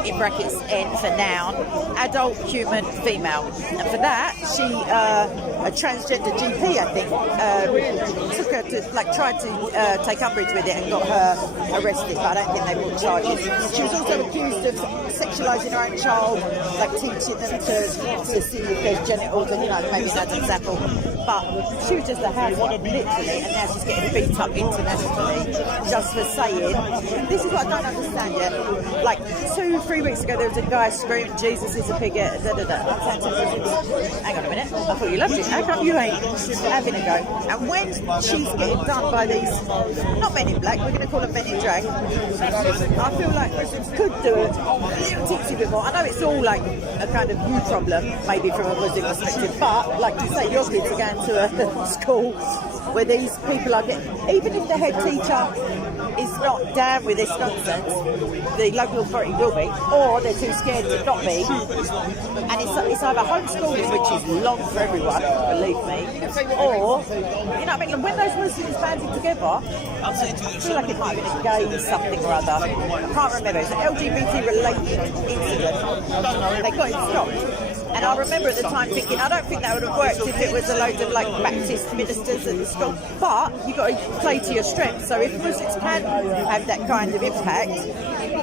in brackets N for noun, adult, human, female. And for that, she, a transgender GP, I think, took her to, like, tried to take umbrage with it and got her arrested, but I don't think they brought charges. She was also accused of sexualising her own child, like teaching them to see if there's genitals and, maybe Adam's apple. But she was just a housewife, literally, and now she's getting beat up internationally just for saying, this is what I don't understand yet. Like 2-3 weeks ago, there was a guy screaming, Jesus is a pigget, da da da. Hang on a minute, I thought you loved it. How come you ain't having a go? And when she's getting done by these, not men in black, we're going to call them men in drag, I feel like Muslims could do it a little teensy bit more. I know it's all like a kind of new problem, maybe from a Muslim perspective, but like you say, your kids are going to a school where these people are getting, even if the head teacher is not down with this nonsense, the local authority will be, or they're too scared to not be. And it's either homeschooling, which is long for everyone, believe me, or, when those Muslims banded together, I feel like it might have been a gay something or other. I can't remember. It's an LGBT-related incident. They got it stopped. And I remember at the time thinking, I don't think that would have worked if it was a load of like Baptist ministers at the school. But you've got to play to your strengths. So if Muslims can have that kind of impact,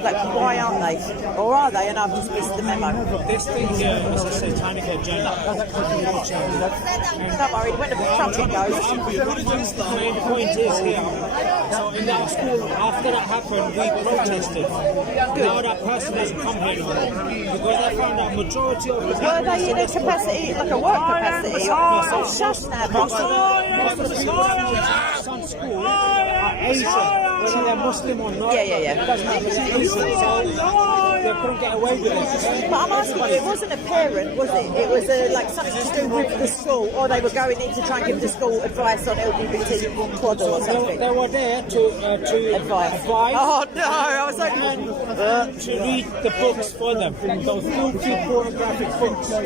like why aren't they? Or are they? And I've just missed the memo. This thing here is a satanic agenda. Don't worry, when the trumpet goes. The main point is here. In that school, after that happened, we protested. Now that person doesn't come here anymore. Because they found out majority of the were they in a capacity, like a work capacity? Oh, shush now, boss. most of the people that some school are Asian, whether they're Muslim or not. Yeah. Doesn't make any sense. So they couldn't get away with it. But I'm asking you, it wasn't a parent, was it? It was like something to do with the school, or they were going in to try and give the school advice on LGBT twaddle or something. They were there to advise. Oh no, I was like, to read the books for them, those filthy pornographic books. So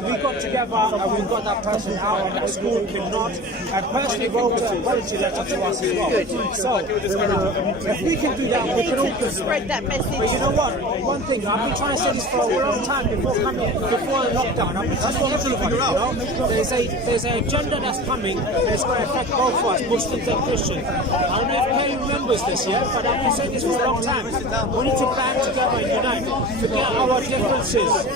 we got together and we got that person out, and that school cannot. And personally wrote an apology letter to us as well. Good. So if we can do that, we can all spread that message. But you know what? One thing, I've been trying to say this for a long time before lockdown. I've been telling everybody, there's an agenda that's coming that's going to affect both of us, Muslims and Christians. I don't know if Kelly remembers this yet, but I've been saying this for a long time. We need to band together and unite. Forget our differences.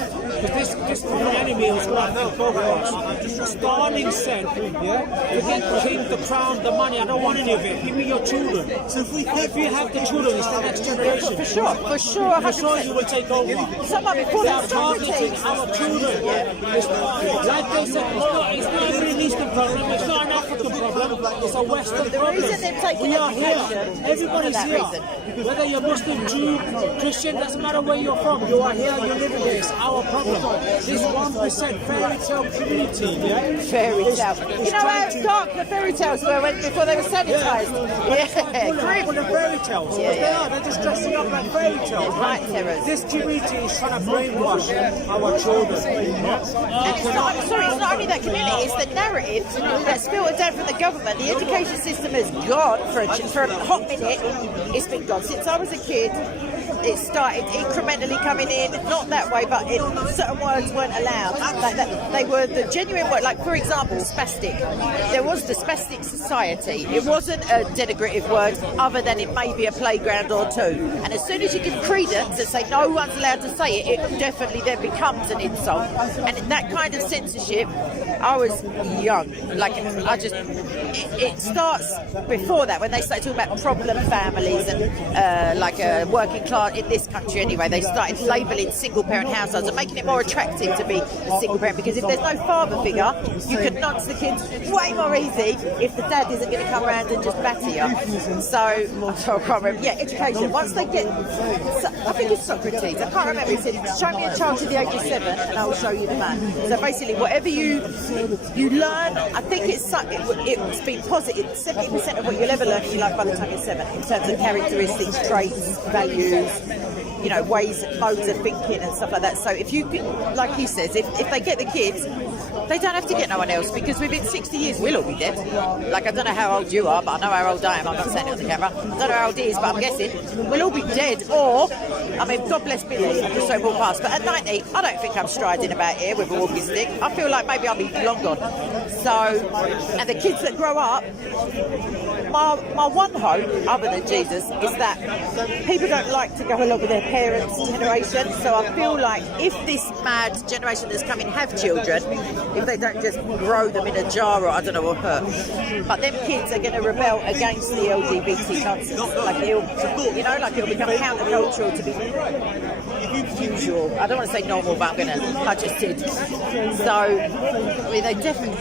because this enemy was like that both of us. Stalin said, forget the king, the crown, the money, I don't want any of it. Give me your children. So if you have the children, it's the next generation. For sure, 100%. You will take over. Someone before They that are targeting our children. Like they said, it's not a Middle Eastern problem, it's not an African problem, it's a Western problem. reason they've taken We are here. education is Everybody's for that here. reason. Whether you're Muslim, Jew, Christian, doesn't matter where you're from. You are here, you're living here. It's our problem. This 1% fairy tale community, Fairy tale. You know how dark the fairy tales were before they were sanitised? Yeah, Grim. grim. The fairy tales. Yeah, They are. They're just dressing up like fairy tales. Night terrors. This community is trying to brainwash our children. And it's not only that community, it's the narrative that's filtered down from the government. The education system has gone for a hot minute. It's been gone since I was a kid. It started incrementally coming in, not that way, but certain words weren't allowed. Like that, they were the genuine word. Like, for example, spastic. There was the spastic society. It wasn't a denigrative word, other than it may be a playground or two. And as soon as you give credence and say no one's allowed to say it, it definitely then becomes an insult. And that kind of censorship, I was young. Like, it starts before that, when they started talking about problem families and like a working class in this country anyway. They started labelling single parent households and making it more attractive to be a single parent, because if there's no father figure, you can nonce the kids way more easy if the dad isn't going to come around and just batter you. So I can't remember. Yeah, education. Once they get, I think it's Socrates. I can't remember. He said, "Show me a child to the age of 7, and I will show you the man." So basically, whatever you learn, I think it's been positive. 70% of what you'll ever learn, you learn by the time you're 7, in terms of characteristics, traits, values, ways, modes of thinking and stuff like that. So if you, like he says, if they get the kids, they don't have to get no one else, because within 60 years we'll all be dead. Like, I don't know how old you are, but I know how old I am. I'm not saying it on the camera. I don't know how old he is, but I'm guessing we'll all be dead. Or, I mean, God bless Billy, I'm just so walk past. But at 90, I don't think I'm striding about here with a walking stick. I feel like maybe I'll be long gone. So, and the kids that grow up, my one hope, other than Jesus, is that people don't like to go along with their parents' generation. So I feel like if this mad generation that's coming have children, if they don't just grow them in a jar or I don't know, or hurt, but them kids are going to rebel against the LGBT nonsense. Like it'll become countercultural to be usual. I don't want to say normal, but I just did. So, I mean, they definitely.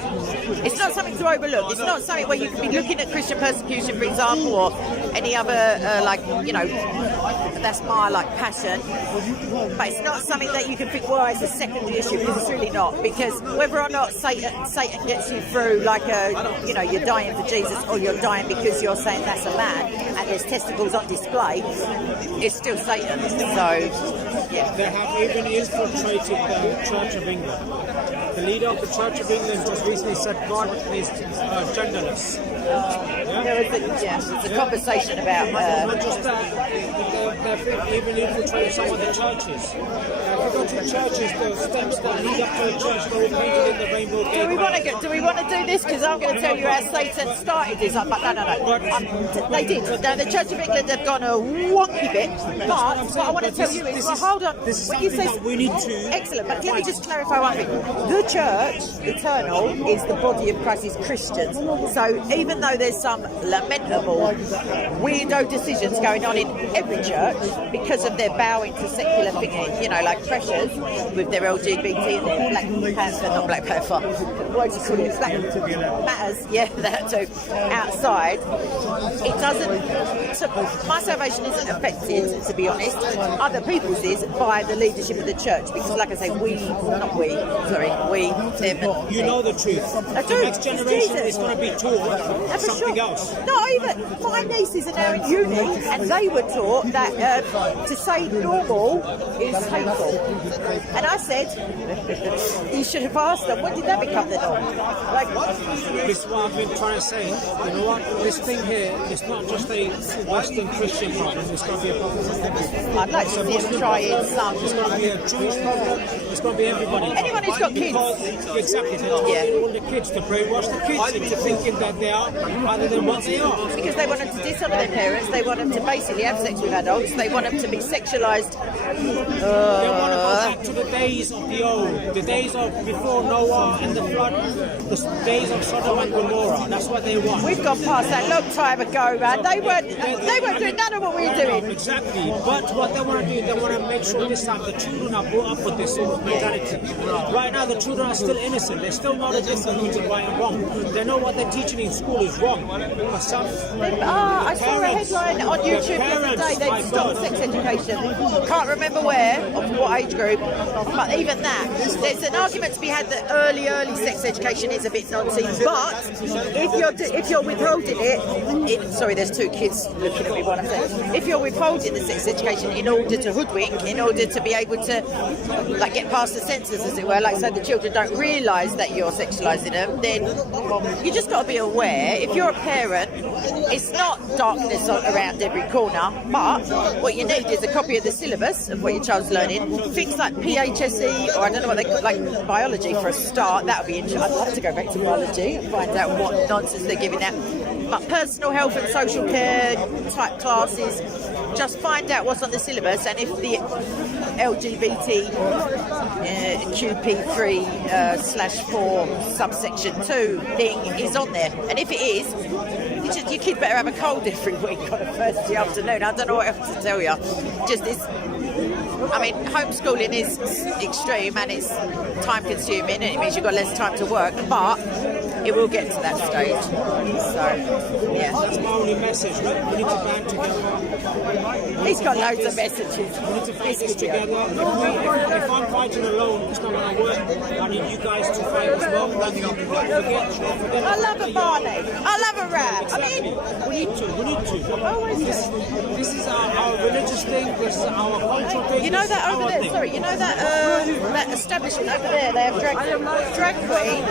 It's not something to overlook. It's not something where you can be looking at Christian persecution, for example, or any other, that's my, passion. But it's not something that you can think, well, it's a secondary issue, because it's really not. Because whether or not Satan gets you through, you're dying for Jesus, or you're dying because you're saying that's a man, and there's testicles on display, it's still Satan. So, yeah. They have even infiltrated the Church of England. The leader of the Church of England just recently said God is genderless. There was a conversation about. Not just that, they've even infiltrated some of the churches. If you go to churches, the steps that lead up to the church, they're all painted in the rainbow. Do we want to do this? Because I'm going to tell you how Satan started this. But no. They did. Now, the Church of England have gone a wonky bit. But what I want to tell you is, hold on. When you say we need to. Excellent. But let me just clarify one thing. The church, eternal, is the body of Christ, is Christians. So even though there's some lamentable, weirdo decisions going on in every church because of their bowing to secular thinking, like Pressures with their LGBT and their Black Panther, not Black Panther, what do you call it? Black Matters, yeah, that too, outside. It doesn't, so my salvation isn't affected, to be honest. Other people's is by the leadership of the church, because like I say, we, them. You know the truth. The next generation is going to be taught something else. Not even. My nieces are now in uni, and they were taught that to say normal is hateful. And I said, you should have asked them, when did that become the norm? Like, This is what I've been trying to say. You know what? This thing here is not just a Western Christian problem. It's going to be a problem for everyone. I'd like to see them try it some. It's going to be a Jewish problem. It's going to be everybody. Anyone who's got kids. Exactly. They're all the kids to brainwash the kids into thinking that they are other than what they are. Because they want them to dishonour their parents, they want them to basically have sex with adults, they want them to be sexualised. They want to go back to the days of the old, the days of before Noah and the flood, the days of Sodom and Gomorrah. That's what they want. We've gone past that long time ago, man. They weren't doing none of what we were doing. Exactly. But what they want to do, they want to make sure this time the children are brought up with this sort of mentality. Right now, the children are still innocent. They still know the difference between right and wrong. They know what they're teaching in school is wrong. But some, I saw a headline on YouTube the other day, they stopped sex education. Can't remember where, of what age group, but even that, there's an argument to be had that early sex education is a bit naughty, but if you're withholding it, sorry, there's two kids looking at me while I'm saying, if you're withholding the sex education in order to hoodwink, in order to be able to like get past the censors, as it were, like so the children don't realise that you're sexualising them, then you just got to be aware. If you're a parent, it's not darkness around every corner, but what you need is a copy of the syllabus of what your child's learning. Things like PHSE, or I don't know what they call, like biology for a start. That would be interesting. I'd love to go back to biology and find out what nonsense they're giving out. But personal health and social care type classes, just find out what's on the syllabus, and if the LGBT QP3/4 subsection 2 thing is on there, and if it is, your kid better have a cold every week on a Thursday afternoon. I don't know what else to tell you. Just this. I mean, homeschooling is extreme and it's time consuming, and it means you've got less time to work, but it will get to that stage. So, yeah. That's my only message. We need to band together. He's got loads of messages. We need to fight this together. If I'm fighting alone, it's not going to work. I need you guys to fight as well. Forget I love a Barney. I love a rap. I mean, we need to. This is our religious thing. This is our cultural thing. you know that over there. Sorry, you know that establishment over there. They have drag queen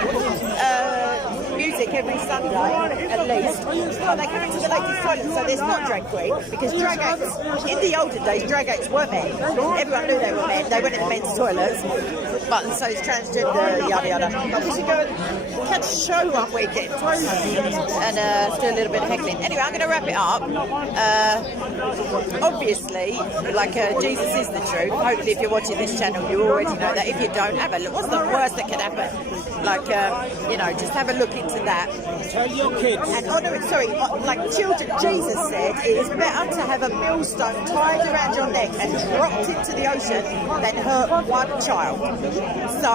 music every Sunday at least. Well, they come into the ladies' toilet, so there's not drag queen because drag acts in the olden days, drag acts were men. Everyone knew they were men. They went in the men's toilets. But so it's transgender, yada yada. We should go and catch a show one weekend and do a little bit of heckling. Anyway, I'm going to wrap it up. Obviously, like Jesus is the truth. Hopefully, if you're watching this channel, you already know that. If you don't, have a look. What's the worst that can happen? Like, just have a look into that. Tell your kids. And like children, Jesus said, it is better to have a millstone tied around your neck and dropped into the ocean than hurt one child. So,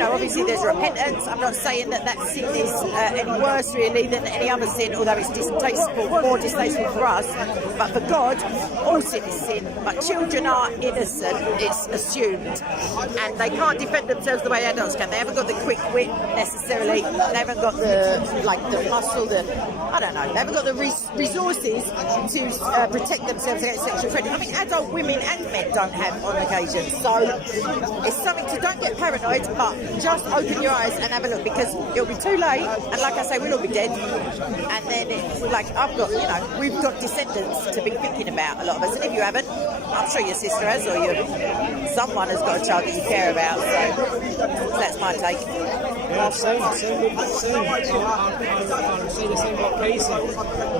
obviously there's repentance. I'm not saying that sin is any worse really than any other sin, although it's distasteful, more distasteful for us. But for God, all sin is sin. But children are innocent, it's assumed. And they can't defend themselves the way adults can. They haven't got the quick wit necessarily. They haven't got the muscle, I don't know. They haven't got the resources to protect themselves against sexual predators. I mean, adult women and men don't have on occasion. So it's something to don't get paranoid, but just open your eyes and have a look, because it'll be too late. And like I say, we'll all be dead. And then it's like we've got descendants to be thinking about, a lot of us. And if you haven't, I'm sure your sister has, or someone has got a child that you care about. So that's my take. Yeah, same. I'll say the same about pacing. We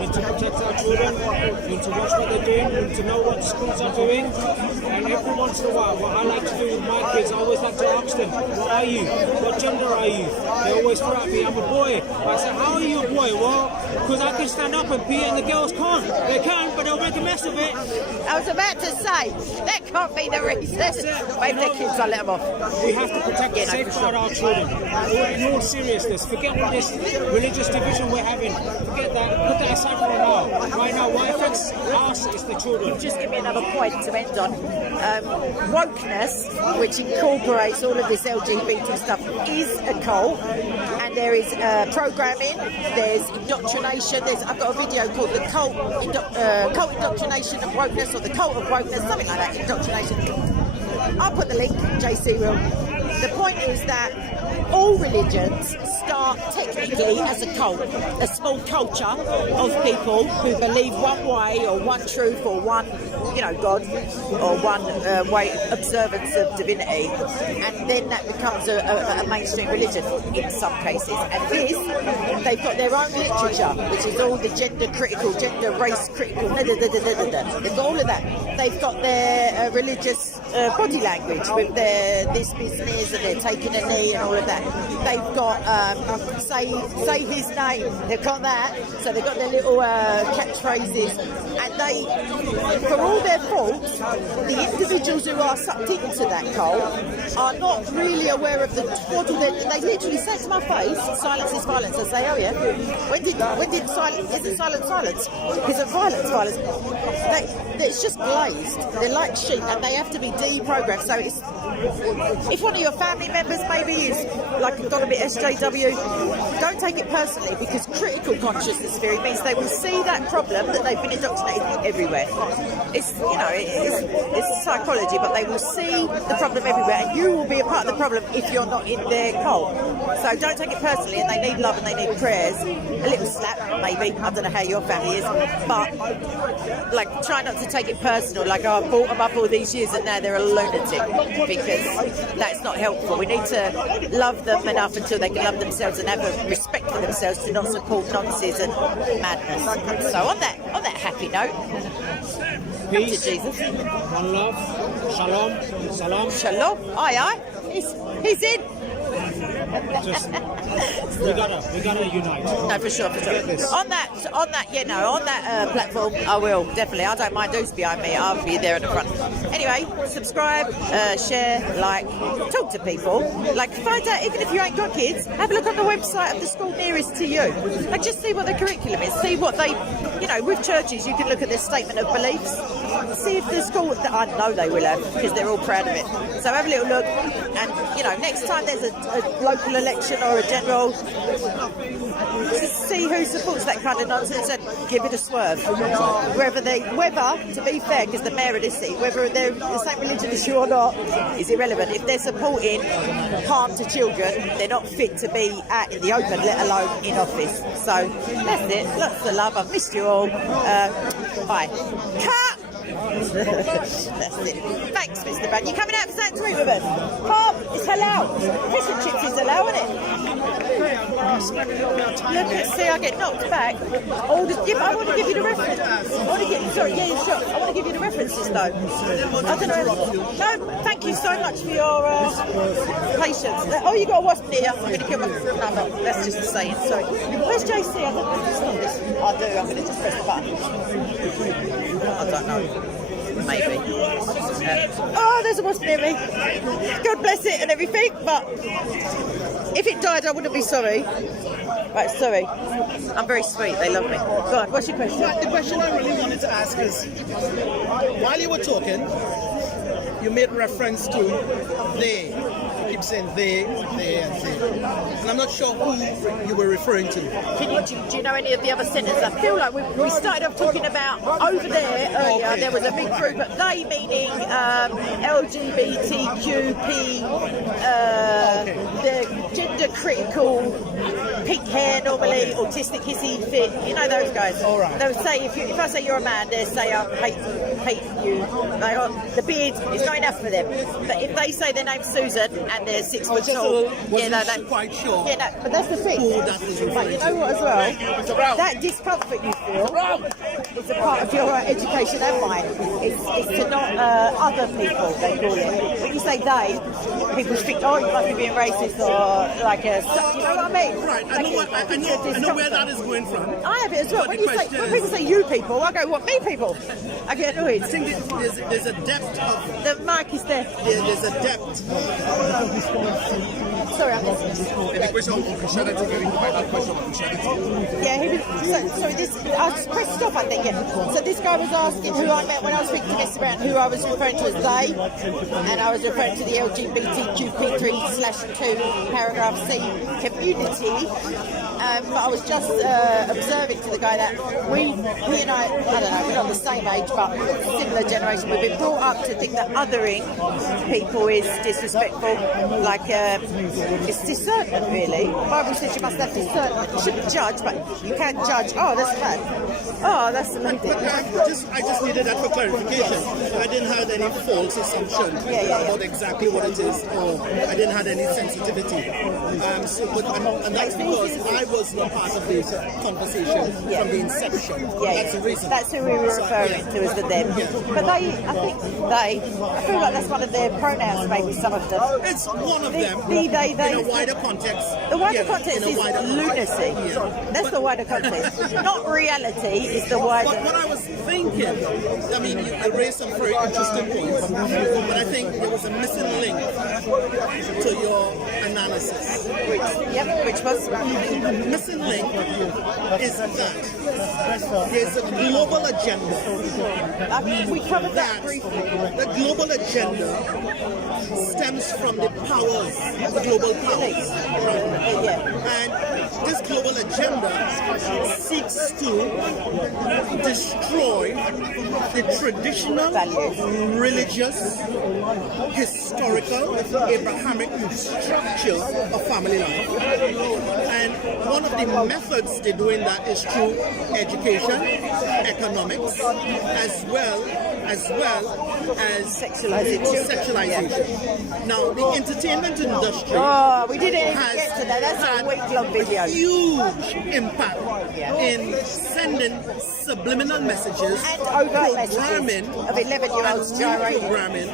need to protect our children, we need to watch what they're doing, we need to know what schools are doing. And every once in a while, what I like to do with my kids, I always like to ask them, what are you? What gender are you? They always throw at me, I'm a boy. I say, how are you a boy? Well, because I can stand up and pee and the girls can't. They can, but they'll make a mess of it. I was about to say, that can't be the reason. Maybe their kids, I'll let them off. We have to protect and safeguard our children. In all seriousness, forget all this religious division we're having. Forget that. Put that aside for now. Right now, what affects us is the children. Just give me another point to end on. Wokeness, which incorporates all of this LGBT stuff, is a cult, and there is programming, there's indoctrination. I've got a video called the cult indoctrination of wokeness, or the cult of wokeness, something like that. Indoctrination. I'll put the link. JC will. The point is that all religions start technically as a cult, a small culture of people who believe one way or one truth or one, God or one way observance of divinity, and then that becomes a mainstream religion in some cases. And this, they've got their own literature, which is all the gender critical, gender race critical, they've got all of that. They've got their religious body language with their this business and they're taking a knee and all of that. They've got say his name. They've got that. So they've got their little catchphrases, and they, for all their faults, the individuals who are sucked into that cult are not really aware of the twaddle. They literally say to my face, "Silence is violence." I say, "Oh yeah, when did silence? Is it silence? Is it violence? It's just glazed. They're like sheep, and they have to be deprogrammed. So it's, if one of your family members maybe is like got a bit SJW, don't take it personally, because critical consciousness theory means they will see that problem that they've been indoctrinated everywhere. It's it's psychology, but they will see the problem everywhere, and you will be a part of the problem if you're not in their cult. So don't take it personally, and they need love and they need prayers, a little slap maybe. I don't know how your family is, but like try not to take it personal. Like, oh, I brought them up all these years and now they're a lunatic, because that's not helpful. We need to love them enough until they can love themselves and have a respect for themselves to not support nonsense and madness. So on that happy note, come to Jesus. One love. Shalom. Shalom. Aye. He's in. We gotta unite. No, for sure. On that platform, I will definitely. I don't mind who's behind me. I'll be there at the front. Anyway, subscribe, share, like, talk to people. Like, find out, even if you ain't got kids, have a look on the website of the school nearest to you. Like, just see what the curriculum is. See what they, with churches, you can look at their statement of beliefs. See if the school, I know they will have, because they're all proud of it. So have a little look, and next time there's a local election or a general, just see who supports that kind of nonsense and give it a swerve. Whether, to be fair, because the mayor of this city, whether they're the same religion as you or not, is irrelevant. If they're supporting harm to children, they're not fit to be out in the open, let alone in office. So that's it. Lots of love. I've missed you all. Bye. Cut! That's it. Thanks, Mr. Brand. You coming out for something to eat with us? Pop, it's halal. Fish and chips is halal, isn't it? Look, see, I get knocked back. I want to give you the reference. I want to give you the references, though. I don't know. No, thank you so much for your patience. Oh, you got a wasp near. I'm going to kill my... No, that's just a saying. Sorry. Where's JC? I don't know if it's on this. I do. I'm going to just press the button. I don't know. Maybe. Oh, there's a wasp near me. God bless it and everything, but if it died, I wouldn't be sorry. Right, sorry. I'm very sweet. They love me. Go on, what's your question? The question I really wanted to ask is, while you were talking, you made reference to they. You keep saying they, and they. And I'm not sure who you were referring to. Do you know any of the other centres? I feel like we started off talking about over there earlier. Okay. There was a big group, but they meaning LGBTQP, the gender critical, pink hair normally, autistic, hissy fit. You know those guys. All right. They'll say if I say you're a man, they say I hate you. Like, the beard is not enough for them. But if they say their name's Susan and they're 6 foot tall, wasn't quite sure. Yeah, no, but that's the thing. But you know what as well? That discomfort you feel is a part of your education and mine. It's to not other people, they call it. When you say they, people think, oh, you must be being racist or like a... You know what I mean? Right, I know where that is going from. I have it as well. When people say you people, I go, what, me people? I get annoyed. I think there's a depth of... The mic is there. There's a depth. Sorry, I'm listening. Any question on Christianity? Very final question on Christianity. Yeah, he was. So this, I just pressed stop, I think. Yeah. So this guy was asking who I met when I was speaking to Mr. Brown, who I was referring to as they, and I was referring to the LGBTQP3/2 paragraph C community, But I was just observing to the guy that he and I don't know, we're not the same age, but similar generation. We've been brought up to think that othering people is disrespectful, like it's discernment, really. The Bible says you must have discernment. You shouldn't judge, but you can't judge. Oh, that's a man. Oh, that's a lady. I just needed that for clarification. I didn't have any false assumption about exactly what it is, or I didn't have any sensitivity. And that's because I was not part of the conversation from the inception. That's the reason. That's who we were referring to as the them. But I feel like that's one of their pronouns, maybe some of them. It's one of them they, in a wider context. The wider context is lunacy. That's the wider context. Not reality is the wider. What I was thinking, I mean, you raised some very interesting points, but I think there was a missing link to your analysis. Which was? The missing link is that there's a global agenda. We covered that briefly. The global agenda stems from the powers, the global powers. And this global agenda seeks to destroy the traditional, religious, historical, Abrahamic structure of family life. And one of the methods they're doing that is through education, economics, as well as sexualization. Now, the entertainment industry we didn't even get to that. That's a week-long video. Huge impact in sending subliminal messages and overt programming messages of 11-year-olds programming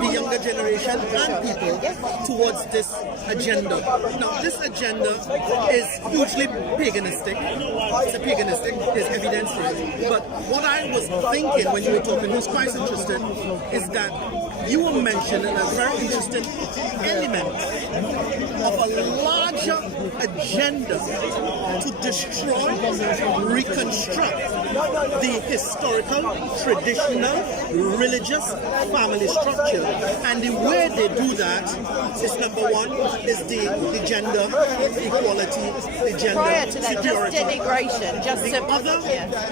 the younger generation and people towards this agenda. Now, this agenda is hugely paganistic. It's a paganistic, there's evidence for it. But what I was thinking when you were talking, who's quite interested, is that you were mentioning a very interesting element of a larger agenda to destroy, reconstruct the historical, traditional, religious family structure. And the way they do that is, number one, is the gender equality, the gender prior to that, security. just denigration, just the other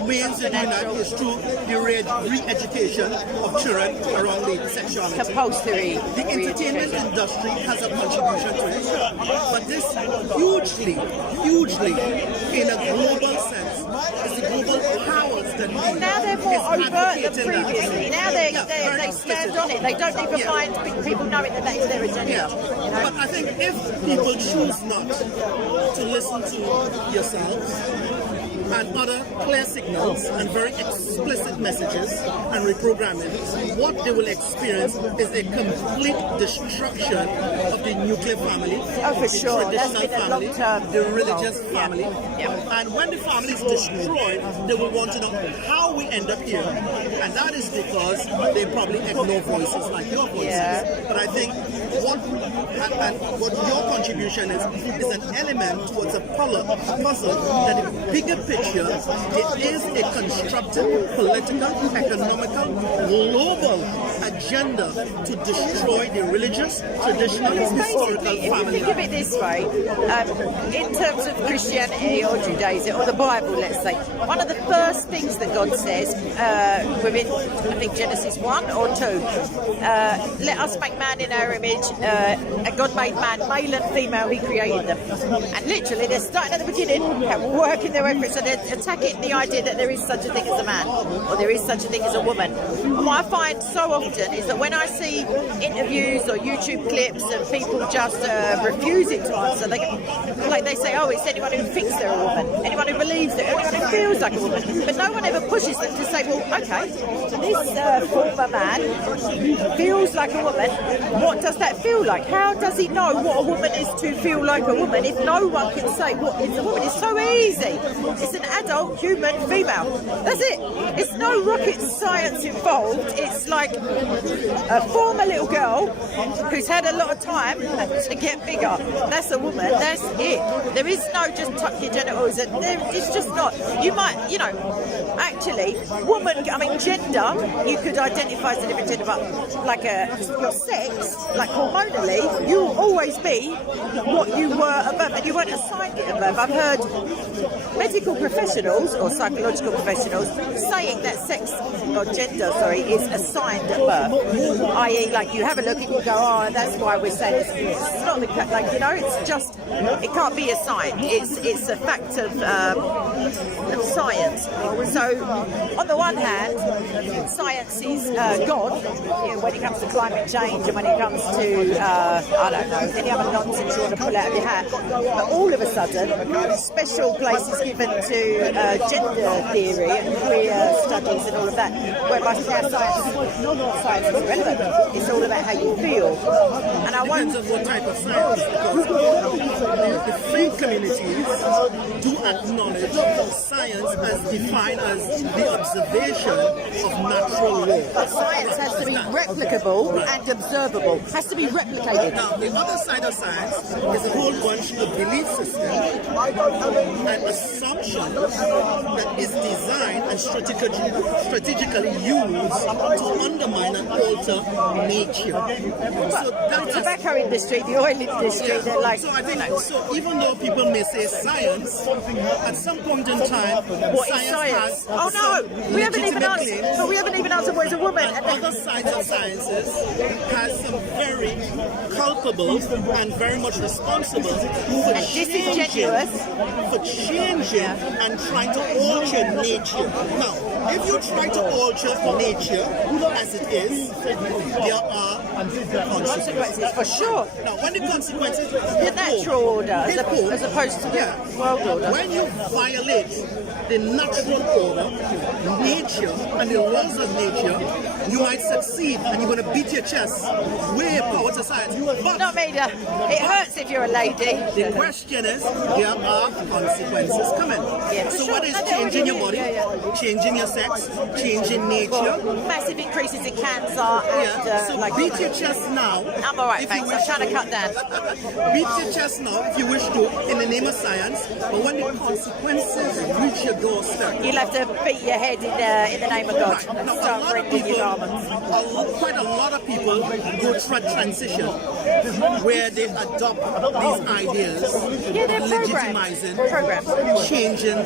means of doing that is through the re-education of children around the sexuality. Compulsory. The entertainment industry has a contribution to it, but this hugely, in a global sense, is the global powers that lead. Now they're more overt than previously. Now they stand on it. They don't even mind people knowing that is their agenda. Yeah. You know? But I think if people choose not to listen to yourselves and other clear signals and very explicit messages and reprogramming, what they will experience is a complete destruction of the nuclear family, for sure. the That's traditional been a family, long-term the religious family. Yeah. And when the family is destroyed, they will want to know how we end up here. And that is because they probably ignore voices like your voices. Yeah. But I think what your contribution is an element towards a puzzle that the bigger picture, it is a constructive, political, economical, global agenda to destroy the religious, traditional, historical Basically, if family. you think of it this way, in terms of Christianity or Judaism or the Bible, let's say, one of the first things that God says within, I think, Genesis 1 or 2, let us make man in our image, and God made man, male and female, he created them. And literally, they're starting at the beginning, working their way through, so they're attacking the idea that there is such a thing as a man, or there is such a thing as a woman. And what I find so often is that when I see interviews or YouTube clips and people just refusing to answer, like they say, oh, it's anyone who thinks they're a woman, anyone who believes it, anyone who feels like a woman. But no one ever pushes them to say, well, okay, so this former man feels like a woman. What does that feel like? How does he know what a woman is to feel like a woman if no one can say what is a woman? It's so easy. It's an adult human female. That's it. It's no rocket science involved. It's like a former little girl who's had a lot of time to get bigger. That's a woman. That's it. There is no just tuck your genitals. It's just not. You might you know, actually, woman, I mean, gender, you could identify as a different gender, but like your sex, like hormonally, you'll always be what you were at birth, and you weren't assigned it at birth. I've heard medical professionals or psychological professionals saying that sex or gender, is assigned at birth, i.e., like you have a look and you go, oh, that's why we're saying it's not the like, you know, it's just, it can't be assigned. It's a fact of science. So on the one hand, science is God, you know, when it comes to climate change and when it comes to I don't know, any other nonsense you want to pull out of your hat. But all of a sudden, special place is given to gender theory and queer studies and all of that, whereby now science is irrelevant. It's all about how you feel. And I Depends wonder on what type of science. The faith communities do acknowledge science as defined as the observation of natural law. but science has to be replicable and observable. Has to be replicated. Now, the other side of science is a whole bunch of belief systems and assumptions that is designed and strategically used to undermine and alter nature. So The that has, tobacco industry, the oil industry, they're like, so I think so. Even though people may say science, at some point in time, what is science? has Oh some no, we haven't even legitimate answered. claims. But we haven't even answered what is a woman. And other sides of sciences has some very culpable and very much responsible for disingenuous. changing and trying to alter nature. Now, if you try to alter nature as it is, there are consequences. For sure. Now, when the consequences The natural order as opposed to the world order. when you violate the natural order, nature, and the laws of nature, you might succeed and you're going to beat your chest way power to science. But Not me, it hurts if you're a lady. the question is, there are consequences coming. Yeah, for So sure. whether it's And there changing your already body, is, changing your sex, changing nature, Massive increases in cancer and so like. beat your chest now. I'm alright, if you thanks. I'm wish trying to cut down. Beat your chest now if you wish to, in the name of science. But when the consequences reach your doorstep, You'll have to beat your head in the name of God and now, start bringing your garments. quite a lot of people go through a transition where they adopt these ideas, Yeah, they're legitimizing, programs. changing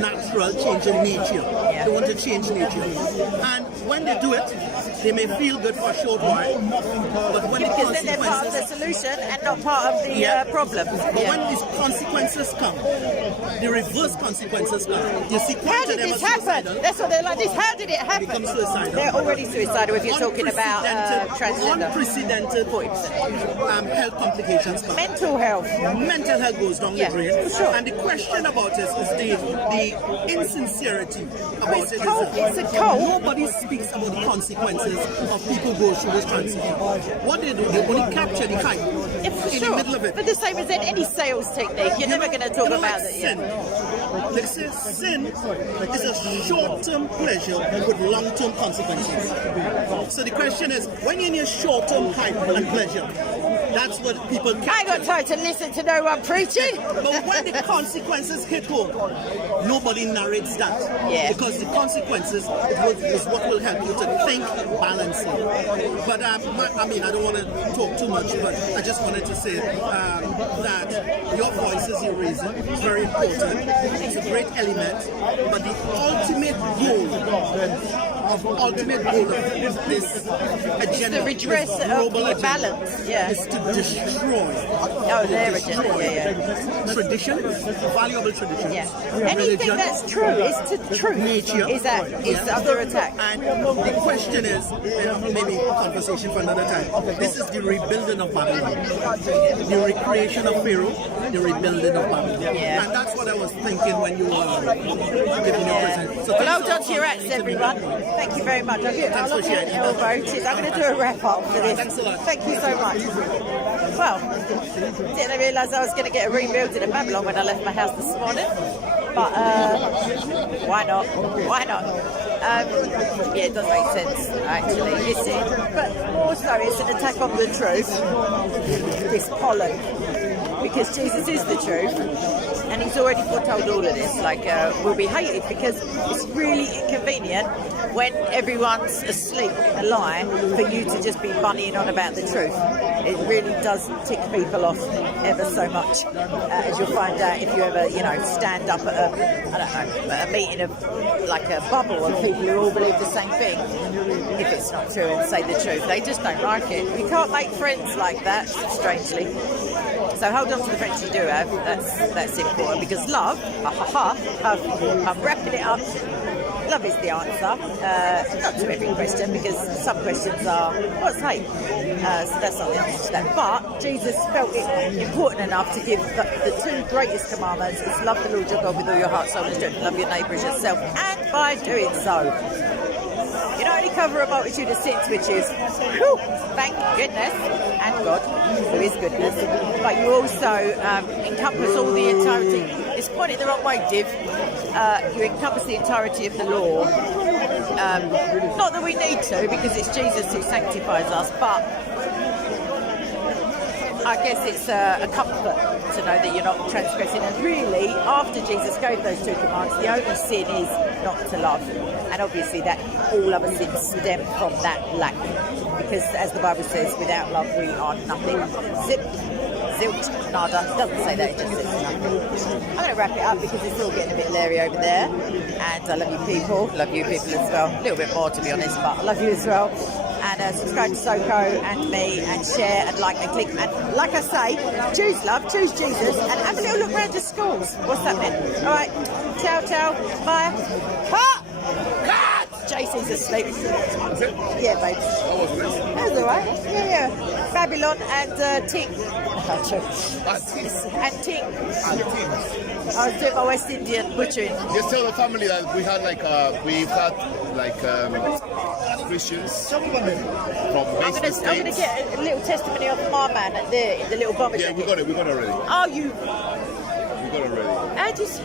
natural, changing nature. They want to change nature. And when they do it, they may feel good for a short while, but when the Because then they're part of the consequences solution and not part of the problem. But when these consequences come, the reverse consequences come. You see, How quite did of them this are happen? suicidal. That's what they're like. This. How did it happen? Become suicidal. They're already suicidal if you're talking about transgender. Unprecedented health complications come. Mental health. Mental health goes down Yeah, the drain. for sure. And the question about it is the insincerity about It's it. cold. It's a cold. Nobody speaks about the consequences of people go through this transition. What they do, they only capture the hype Yeah, for in sure. the middle of it. But the same as in any sales technique, you're never going to talk about it. sin. They say sin is a short-term pleasure with long-term consequences. So the question is, when you're in your short-term hype and pleasure, that's what people I ain't capture. got time to listen to no one preaching. But when the consequences hit home, nobody narrates that. Yeah. Because the consequences is what will help you to think balancing. But I mean, I don't want to talk too much, but I just wanted to say that your voice is your reason. It's very important. It's a great element. But the ultimate goal of this agenda, The redress this of global the agenda, balance, yeah. is to destroy. Oh, their agenda, yeah. Tradition, valuable traditions. Yeah. Anything religion, that's true is to truth. nature Is under attack. And the question is, maybe a conversation for another time. This is the rebuilding of Babylon, the recreation of Pharaoh, the rebuilding of Babylon. Yeah. And that's what I was thinking when you were giving your present. So Well, thanks hold for on to your hats, coming to me. everyone. Thank you very much. I'll look at elbow. Cheers. I'm going to do a wrap up for this. Thanks a lot. Thank you so much. Well, didn't realise I was going to get a rebuilding in Babylon when I left my house this morning. But why not? Why not? Yeah, it does make sense, actually. But more so, it's an attack on the truth, this pollen, because Jesus is the truth. and he's already foretold all of this. Like, will be hated because it's really inconvenient when everyone's asleep and a lie for you to just be bunnying on about the truth. It really does tick people off ever so much, as you'll find out if you ever, stand up at a meeting of like a bubble of people who all believe the same thing. If it's not true and say the truth, they just don't like it. You can't make friends like that, strangely. So hold on to the friends you do have. That's important, because love, I'm wrapping it up. Love is the answer. Not to every question, because some questions are, what's hate? So that's not the answer to that. But Jesus felt it important enough to give the two greatest commandments: is love the Lord your God with all your heart, soul, and strength, and love your neighbour as yourself. And by doing so, you not only cover a multitude of sins, which is, whew, thank goodness, and God, who is goodness, but you also encompass all the entirety. It's pointed the wrong way, Div. You encompass the entirety of the law. Not that we need to, because it's Jesus who sanctifies us, but I guess it's a comfort to know that you're not transgressing. And really, after Jesus gave those two commands, the only sin is not to love. And obviously that all other sins stem from that lack. Because as the Bible says, without love we are nothing. Zilt, nada. It doesn't say that, it just says nothing. I'm going to wrap it up because it's all getting a bit leery over there. And I love you people. Love you people as well. A little bit more, to be honest, but I love you as well. And subscribe to Soko and me, and share and like and click. And like I say, choose love, choose Jesus, and have a little look around the schools. What's that meant? All right, ciao, ciao, bye. Cut! JC's asleep. Yeah, babe. That's all right. Yeah. Babylon and Ting. And Ting. I was doing my West Indian butchering. Just tell the family that we had Christians from I'm based going to get a little testimony of my man there in the little bomber Yeah, jacket. we got it already. Oh, you? We got it already. I just...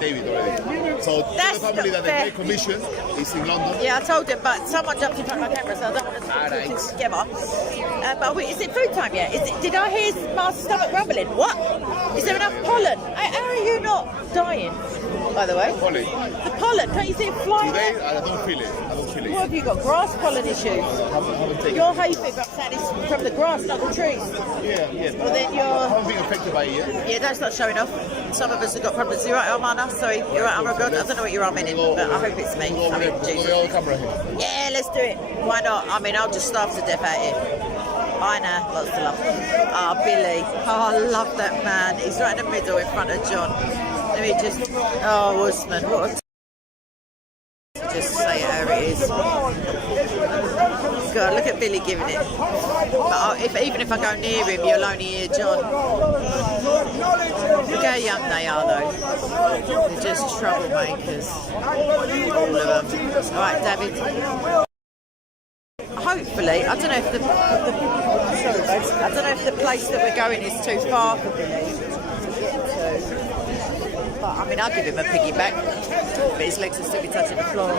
David already. So tell That's the family not that the fair. Great Commission is in London. Yeah, I told him, but someone jumped in front of my camera, so I don't want to put it together. But wait, is it food time yet? Did I hear Master's stomach rumbling? What? Is there enough pollen? How are you not dying, by the way? Pollen. The pollen, can't you see it flying? Today, I don't feel it. What have you got? Grass pollen issues? haven't taken Your hay fever, I'm saying, is from the grass, not the trees. Yeah. Well, then I you're... haven't been affected by it yet. Yeah, that's not showing off. Some of us have got problems. You're right, Armana. Sorry, you're right, Amragod. I don't know what you're arming in, but I hope it's me. I mean, Jesus. Go camera here. Yeah, let's do it. Why not? I mean, I'll just starve to death out here. Bye now. Lots of love. Ah, Billy. Oh, I love that man. He's right in the middle in front of John. Let me just... Oh, Usman. What a... Just say it how it is. God, look at Billy giving it. But even if I go near him, you'll only hear John. Look how young they are, though. They're just troublemakers. All of them. All right, David. Hopefully, I don't know if sorry, folks. I don't know if the place that we're going is too far for Billy to get to. But I mean, I'll give him a piggyback. But his legs will still be touching the floor. Is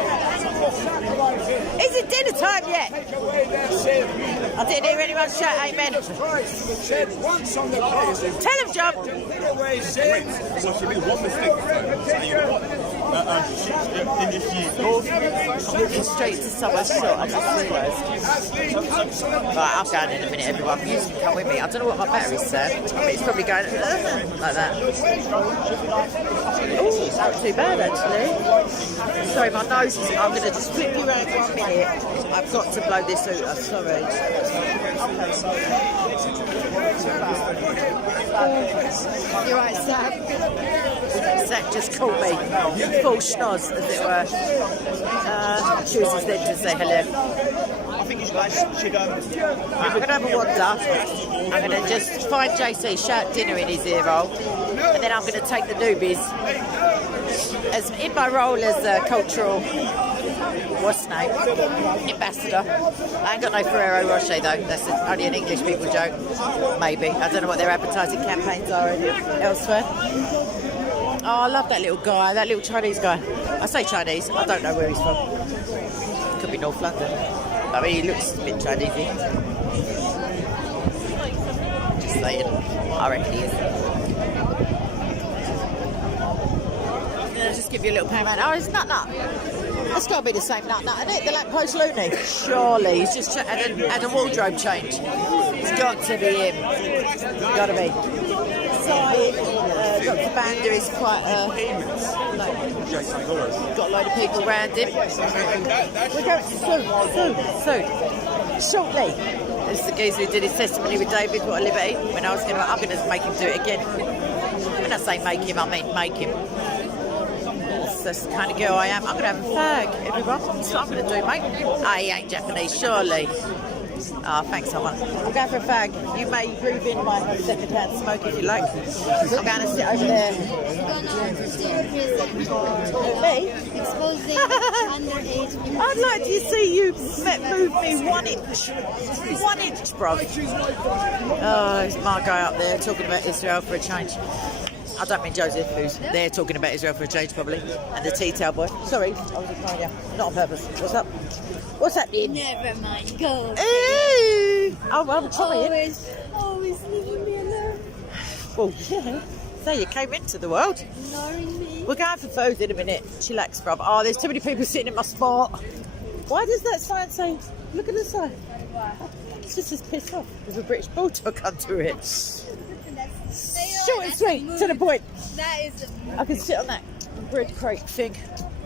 it dinner time yet? I didn't hear anyone shout amen. Tell him, John. So she did one mistake. And you know what? Looking straight to someone's shot, I just realised. Right, I'm going in a minute, everyone. You can come with me. I don't know what my battery's set. I mean, it's probably going like that. Oh, not too bad, actually. Sorry, my nose is... I'm going to just flip you around 1 minute. I've got to blow this out. I'm sorry. You're right, Sam. Zach just called me full schnoz, as it were. Chooses then to say hello. I think you guys should. I'm going to have a wander. I'm going to just find JC, shout dinner in his ear roll, and then I'm going to take the newbies as in my role as a cultural, what's his name, ambassador. I ain't got no Ferrero Rocher though. That's only an English people joke. Maybe. I don't know what their advertising campaigns are elsewhere. Oh, I love that little guy, that little Chinese guy. I say Chinese, I don't know where he's from. Could be North London. I mean, he looks a bit Chinesey. Just saying. I reckon he is. just give you a little payment. Oh, it's Nut Nut. That's got to be the same Nut Nut, isn't it? The lamppost loony. Surely. He's just had a wardrobe change. It's got to be him. Got to be. Sorry, Dr. Banda is quite got a load of people around him. We're going soon. Shortly. This is the geezer who did his testimony with David, what a liberty. When I'm going to make him do it again. When I say make him, I mean make him. That's the kind of girl I am. I'm going to have a fag, everyone. That's what I'm going to do, mate. He ain't Japanese, surely. Oh, thanks, Alma. I'm going for a fag. You may breathe in my second-hand smoke if you like. I'm going to sit over there. Me? Exposing underage people. I'd like to see you move me 1 inch. 1 inch, bro. Oh, there's my guy up there talking about Israel for a change. I don't mean Joseph, who's there talking about Israel for a change, probably. And the tea towel boy. Sorry, I was ignoring you. Not on purpose. What's up? What's happening? Never mind, go. Hey! I'm trying. Always leaving me alone. Well, yeah. So you came into the world. Ignoring me. We're going for food in a minute. Chillax, bruv. Oh, there's too many people sitting in my spot. Why does that sign say, look at the sign? It's just as pissed off. There's a British bulldog under it. Short and sweet, to the point. That is I can sit on that bread crate thing.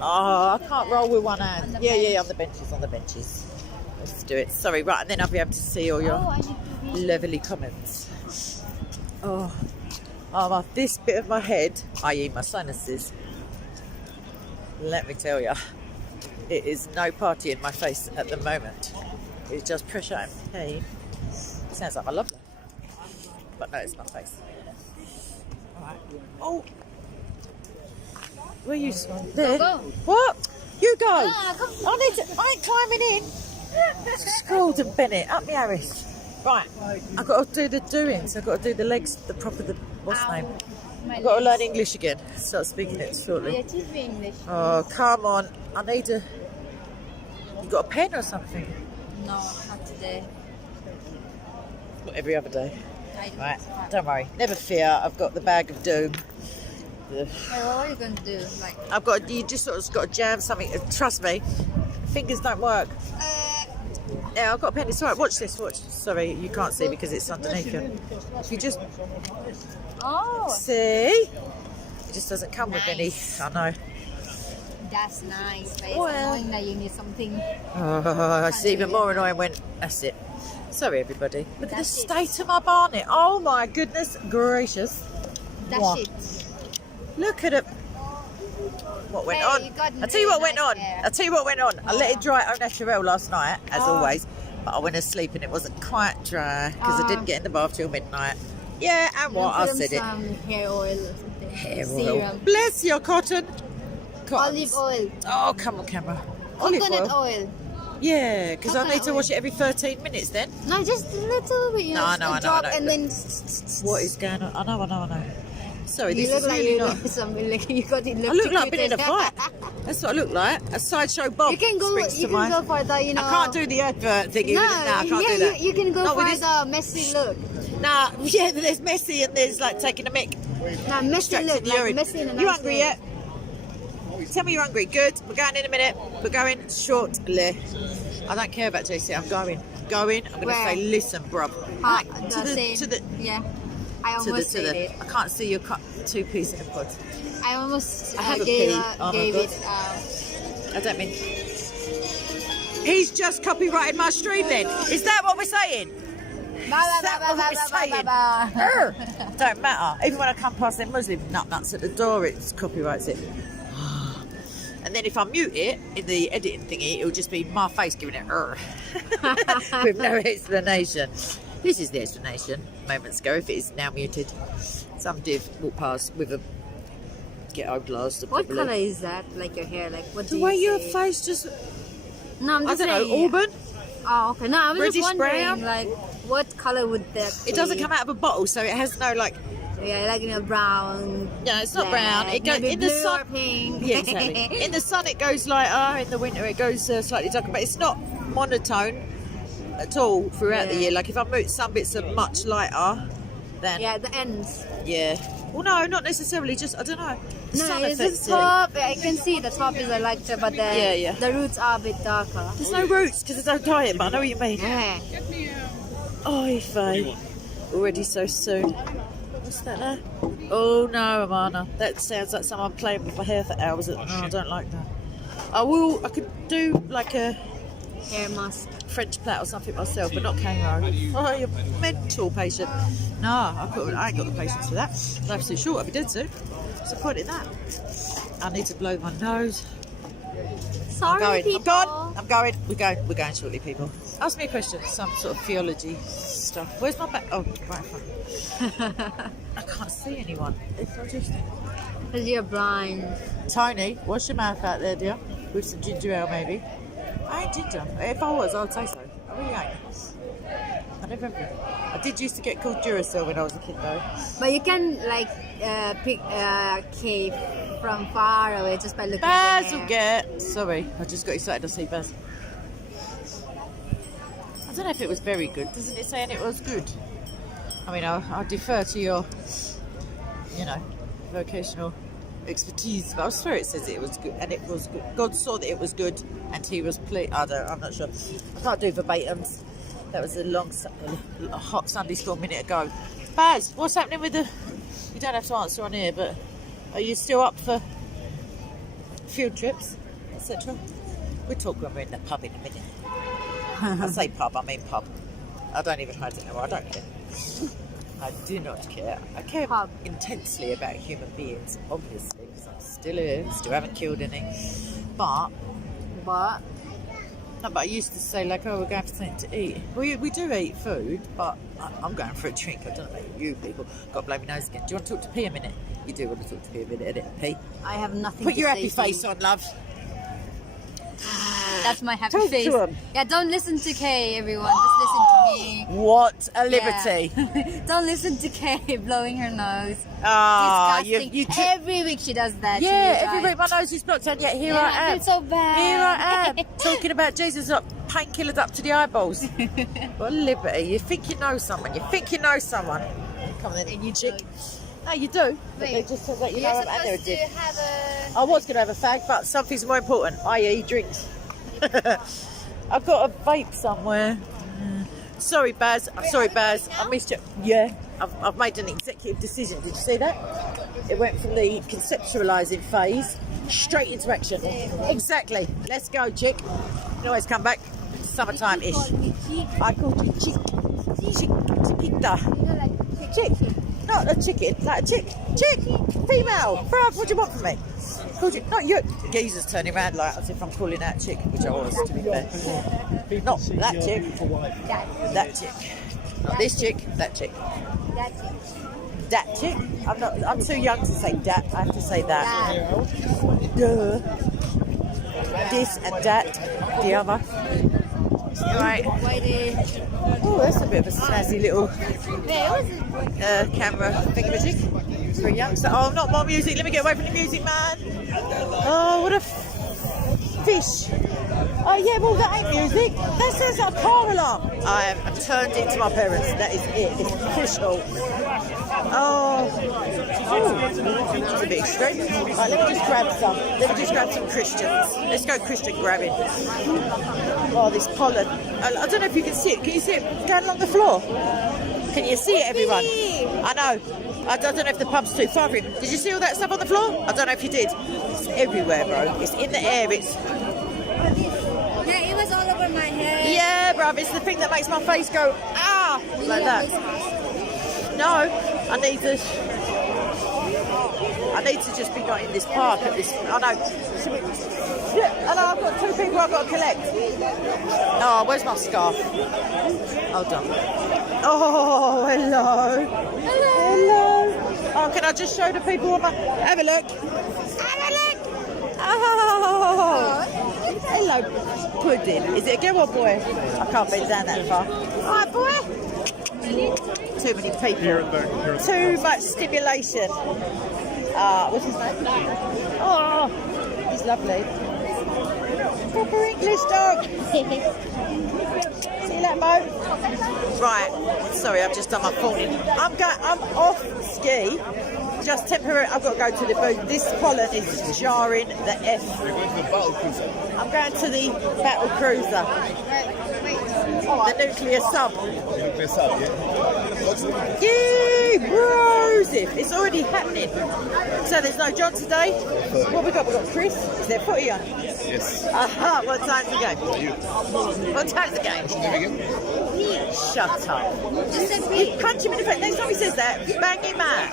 Oh, I can't roll with one hand. Yeah, on the benches. Let's do it. Sorry, right, and then I'll be able to see all your lovely comments. This bit of my head, i.e. my sinuses, let me tell you, it is no party in my face at the moment. It's just pressure and pain. Sounds like my love life. But no, it's my face. Alright. Oh. Where are you, Swan? There. Go. What? You go. Come. I ain't climbing in. Scrawled and Bennett. Up me Harris. Right. I've got to do the doings. I've got to do the legs, what's the name? I've got to learn English again. Start speaking it shortly. Yeah, teach me English. Oh, come on. I need a... You got a pen or something? No, not today. Not every other day. I don't. Right, don't worry. Never fear. I've got the bag of doom. Wait, what are you going to do? Like, You just sort of got to jam something. Trust me, fingers don't work. Yeah, I've got a pen. It's all right. Watch this. Watch. Sorry, you can't see because it's underneath you. If you just see, it just doesn't come with any. I know. that's nice, but it's Well. annoying that you need something. Oh, it's even more annoying when that's it. Sorry, everybody. Look at the That's it. state of my barnet. Oh my goodness gracious! That's What? it. Look at it. What went Hey, on? you got I'll tell you what really went nice on. hair. I'll tell you what went on. I let it dry au naturel last night, as always. But I went to sleep and it wasn't quite dry because I didn't get in the bath till midnight. Yeah, and what? I Put said it. some hair oil or something. Hair oil. Serum. Bless your cotton. Olive oil. Oh, come on, camera. Coconut oil. Yeah, because I Coconut need to oil. wash it every 13 minutes then. No, just a little bit. You No, know, I know, a I know, drop I know. and then. What is going on? I know. Sorry, You this look is like really you not... look something like you got it. I look like I've been in a fight. That's what I look like. A sideshow Bob You can go. springs You to can mind. go for the. You know. I can't do the advert thingy. No, with it now. I can't yeah, do that. You can go Not with for this- the messy look. Nah, yeah, there's messy and there's like taking a mick. No, messy Extracting look. the Like urine. messy in a You nice hungry way. yet? Tell me you're hungry. Good. We're going in a minute. We're going shortly. I don't care about JC. I'm going. I'm going to Where? say, listen, bruv. Ah, Like, the same. Yeah. I almost said it. I can't see your two piece in a pod. I almost I have a gave, pee. Oh my gave God. it. I don't mean. He's just copyrighted my stream then. Is that what we're saying? Is that what we're saying? Don't matter. Even when I come past them Muslim nuts at the door, it copyrights it. And then if I mute it in the editing thingy, it'll just be my face giving it with no explanation. This is the explanation moments ago, if it is now muted. Some div walked past with a ghetto blast. What color is that? Like your hair? Like what do The you way your say? face just, No, I'm I just don't know, saying. auburn? Oh, okay. No, I'm British just wondering, brown? like, what color would that It doesn't be? come out of a bottle, so it has no like. Yeah, like, you know, brown. No, it's not brown. black, It goes maybe in the blue sun. or pink. Yeah, exactly. In the sun, it goes lighter. In the winter, it goes slightly darker. But it's not monotone at all throughout the Yeah. year. Like if I move, some bits are much lighter than. Yeah, the ends. Yeah. Well, no, not necessarily. Just I don't know. The No, sun it's affects the it. top. I can see the top is a lighter, but Yeah. the roots are a bit darker. There's no roots because there's no diet, but I know what you mean. Yeah. Oh, Faye. Already so soon. What's that there? Oh no, Amana. That sounds like someone playing with my hair for hours. No, I don't like that. I could do like a Hair mask. French plait or something myself, but not kangaroo. Oh, you're mental patient. No, I ain't got the patience for that. Life's too short, I'll be dead soon. What's the point in that? I need to blow my nose. Sorry, people. I'm going. We're going shortly, people. Ask me a question, some sort of theology stuff. Where's my back? Oh, right in front. I can't see anyone. If I just... Because you're blind. Tony, wash your mouth out there, dear. With some ginger ale, maybe. I ain't ginger. If I was, I'd say so. I really ain't. I never have been. I did used to get called Duracell when I was a kid, though. But you can like pick a cave from far away just by looking Baz there. will get... Sorry, I just got excited to see Baz. I don't know if it was very good. Doesn't it say it was good? I mean, I'll defer to your, vocational expertise, but I swear it says it was good, and it was good. God saw that it was good, and he was pleased. I'm not sure. I can't do verbatims. That was a hot Sunday school a minute ago. Baz, what's happening with the... You don't have to answer on here, but are you still up for field trips, etc.? We'll talk when we're in the pub in a minute. I say pub, I mean pub. I don't even hide it anymore. I don't care. I do not care. I care Pub. intensely about human beings, obviously, because I'm still here, still haven't killed any. But I used to say, like, oh, we're going for something to eat. We do eat food, but I'm going for a drink. I don't know about you people. Got to blow my nose again. Do you want to talk to P a minute? You do want to talk to P a minute, innit, P? I have nothing Put to your say happy to face you. on, love. That's my happy Talk to face. him. Yeah, don't listen to Kay, everyone. Just listen to me. What a liberty. Yeah. Don't listen to Kay blowing her nose. Ah, Disgusting. you Every week she does that. to yeah, you every guys. week my nose is blocked, and yet here Yeah, I am. it's so bad. Here I am, talking about Jesus, like painkillers up to the eyeballs. What a liberty. You think you know someone. Come on then, you chick. No, you do. But they Wait. just said that you You're know and they're a supposed dick. to have a... I was going to have a fag, but something's more important, i.e. drinks. I've got a vape somewhere. Sorry, Baz. I missed you. Yeah, I've made an executive decision. Did you see that? It went from the conceptualising phase straight into action. Exactly. Let's go, chick. You can always come back. Summertime-ish. I called you chick. Chiquita. Chick. Not a chicken, like a chick. Chick. Female. Bruv, what do you want from me? Called you. Not you. Geezer's turning around like as if I'm calling out chick, which I was, to be fair. Not that chick. That chick. Not this chick. That chick. That chick. I'm too young to say that. I have to say that. Duh. This and that. The other. Right. Oh, that's a bit of a snazzy little camera thingamajig for a youngster. Oh, not more music. Let me get away from the music, man. Oh, what a fish. Oh, yeah, well, that ain't music. That sounds like a car alarm. I am turned into my parents. That is it. It's official. Oh, it's a bit extreme. Right, let me just grab some Christians. Let's go Christian grabbing. Oh, this pollen. I don't know if you can see it. Can you see it down along the floor? Can you see it, everyone? I know. I don't know if the pub's too far for you. Did you see all that stuff on the floor? I don't know if you did. It's everywhere, bro. It's in the air. It's... Yeah, it was all over my head. Yeah, bruv. It's the thing that makes my face go, ah, like that. No, I need to just be not in this park at this. I know. Yeah, I know. I've got two people I've got to collect. Oh, where's my scarf? Hold on. Oh, hello. Hello. Oh, can I just show the people? Have a look. Oh, hello, pudding. Is it a girl or boy? I can't bend down that far. All right, boy. Too many people. Too much stimulation. What's his name? Oh, he's lovely. Proper English dog. See that, Mo? Right. Sorry, I've just done my phone. I'm off ski just temporary. I've got to go to the booth. This pollen is jarring the F. You're going to the battle cruiser. I'm going to the battle cruiser, the nuclear sub. Nuclear sub, yeah? Yay, Rosif! It's already happening. So there's no John today. What we got? We got Chris. Is there footy on? Yes. Aha! What time's the game? What time's the game? Shut up. You punch him in the face. Next time he says that, bang him out.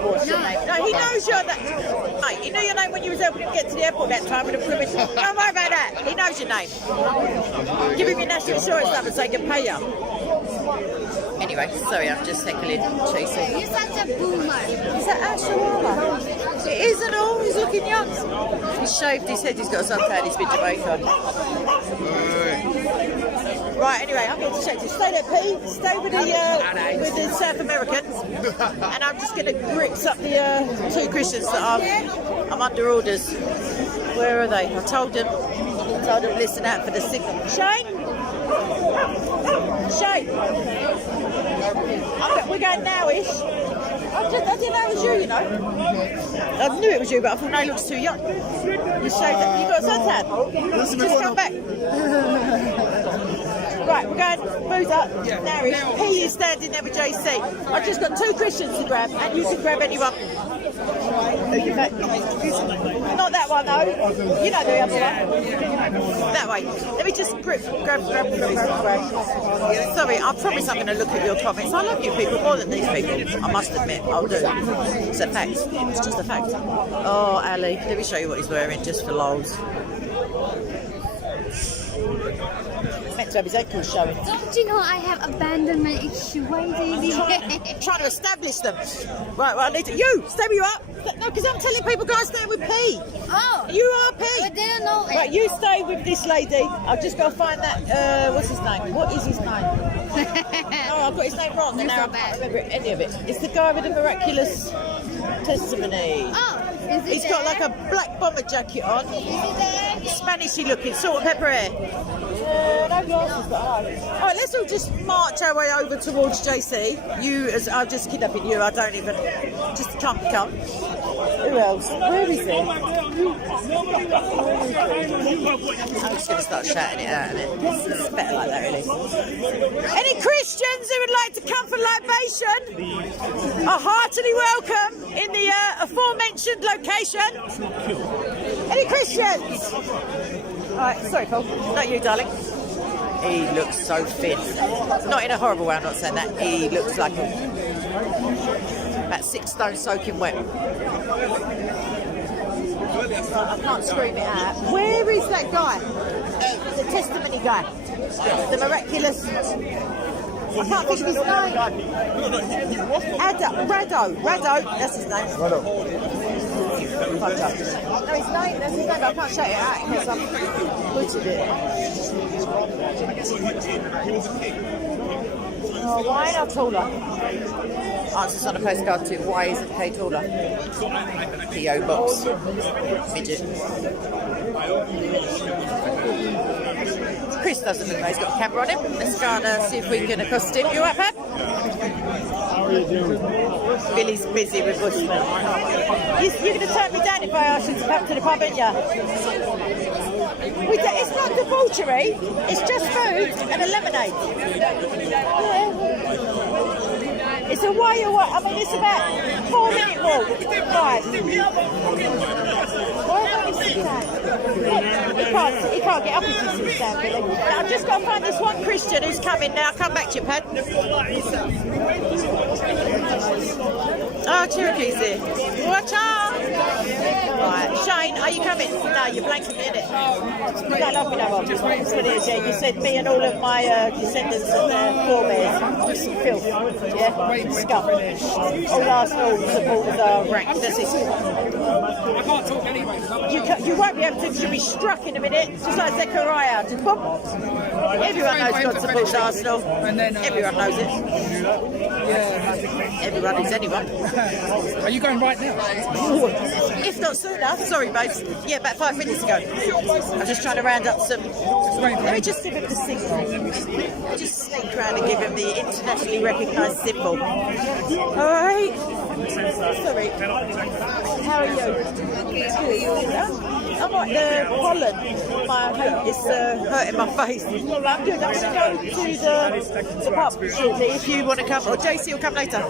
What's your name? No, he knows your name. Mate, he knew your name when you was helping him get to the airport that time with the criminal. Don't worry about that. He knows your name. Give him your national insurance number so he can pay you. Anyway, sorry, I'm just heckling Chasey. You're such a boomer. Is that Ashawala? It isn't all. He's looking young. He's shaved his head. He's got a suntan. He's been Jamaica. Right. Anyway, I'm going to check this. Stay there, P. Stay with the South Americans, and I'm just going to grips up the two Christians that I'm under orders. Where are they? I told them. Listen out for the signal. Shane. We're going nowish. I didn't know it was you, you know. I knew it was you, but I thought, no, he looks too young. You shaved it. You got a suntan? Just come back. Right, we're going booze up, nowish. P is standing there with JC. I've just got two Christians to grab, and you can grab anyone. Not that one though. You know the other one. That way. Let me just grab. Sorry, I promise I'm going to look at your comments. I love you people more than these people. I must admit, I'll do. It's a fact. It's just a fact. Oh, Ali, let me show you what he's wearing just for lols. Meant to have his ankles showing. Don't you know I have abandonment issue? Why is Trying to establish them. Right, well, I need to. You, stay where you are. No, because I'm telling people, guys, stay with P. Oh. You are P. I didn't know it. Right, you stay with this lady. I've just got to find that. What's his name? What is his name? Oh, I've got his name wrong, and now I can't remember any of it. It's the guy with the miraculous testimony. Oh, is it He's got like a black bomber jacket on. Is it there? Spanishy looking, salt and pepper hair. No glasses, but I know. All right, let's all just march our way over towards JC. I'm just kidnapping you. I don't even. Just come. Who else? Where is he? I'm just going to start shouting it out, innit? It's better like that, really. Any Christians who would like to come for libation are heartily welcome in the aforementioned location. Any Christians? Alright, sorry, Paul. Not you, darling. He looks so thin. Not in a horrible way, I'm not saying that. He looks like about 6 stone soaking wet. I can't scream it out. Where is that guy? The testimony guy. The miraculous. I can't think of his name. Rado, that's his name. No, that's his name, but I can't shout it out because I'm butchered it. Oh, why not taller? Answers on a postcard to why isn't Kay taller? P.O. Box. Midget. Chris doesn't look like he's got a camera on him. Let's try and see if we can accost him. You alright, Pep? How are you doing? Billy's busy with Bushman. You're going to turn me down if I ask you to come to the pub, aren't you? It's not debauchery, it's just food and a lemonade. Yeah. It's a way away. I mean, it's about 4-minute walk. 5. Why don't you sit down? He can't get up if he sits down, Billy. Now, I've just got to find this one Christian who's coming now. Come back to you, Pat. Oh, Cherokee's here. Watch out! Right, Shane, are you coming? No, you're blanking me, innit? You don't love me no more. That's what it is, yeah. You said me and all of my descendants and forebears with some filth, yeah? Scum. All Arsenal supporters are ranked. That's it. I can't talk anyway. You won't be able to. You'll be struck in a minute, just like Zechariah. Just boom. Everyone knows God supports Arsenal. Everyone knows it. Everyone is anyone. Are you going right now? If not sooner. Sorry, babes. Yeah, about 5 minutes ago. I'm just trying to round up some. Let me just give him the signal. Just sneak around and give him the internationally recognised symbol. All right. Sorry. How are you? I'm like the pollen. It's hurting my face. I'm good. I'm going to go to the pub shortly if you want to come. Or JC will come later.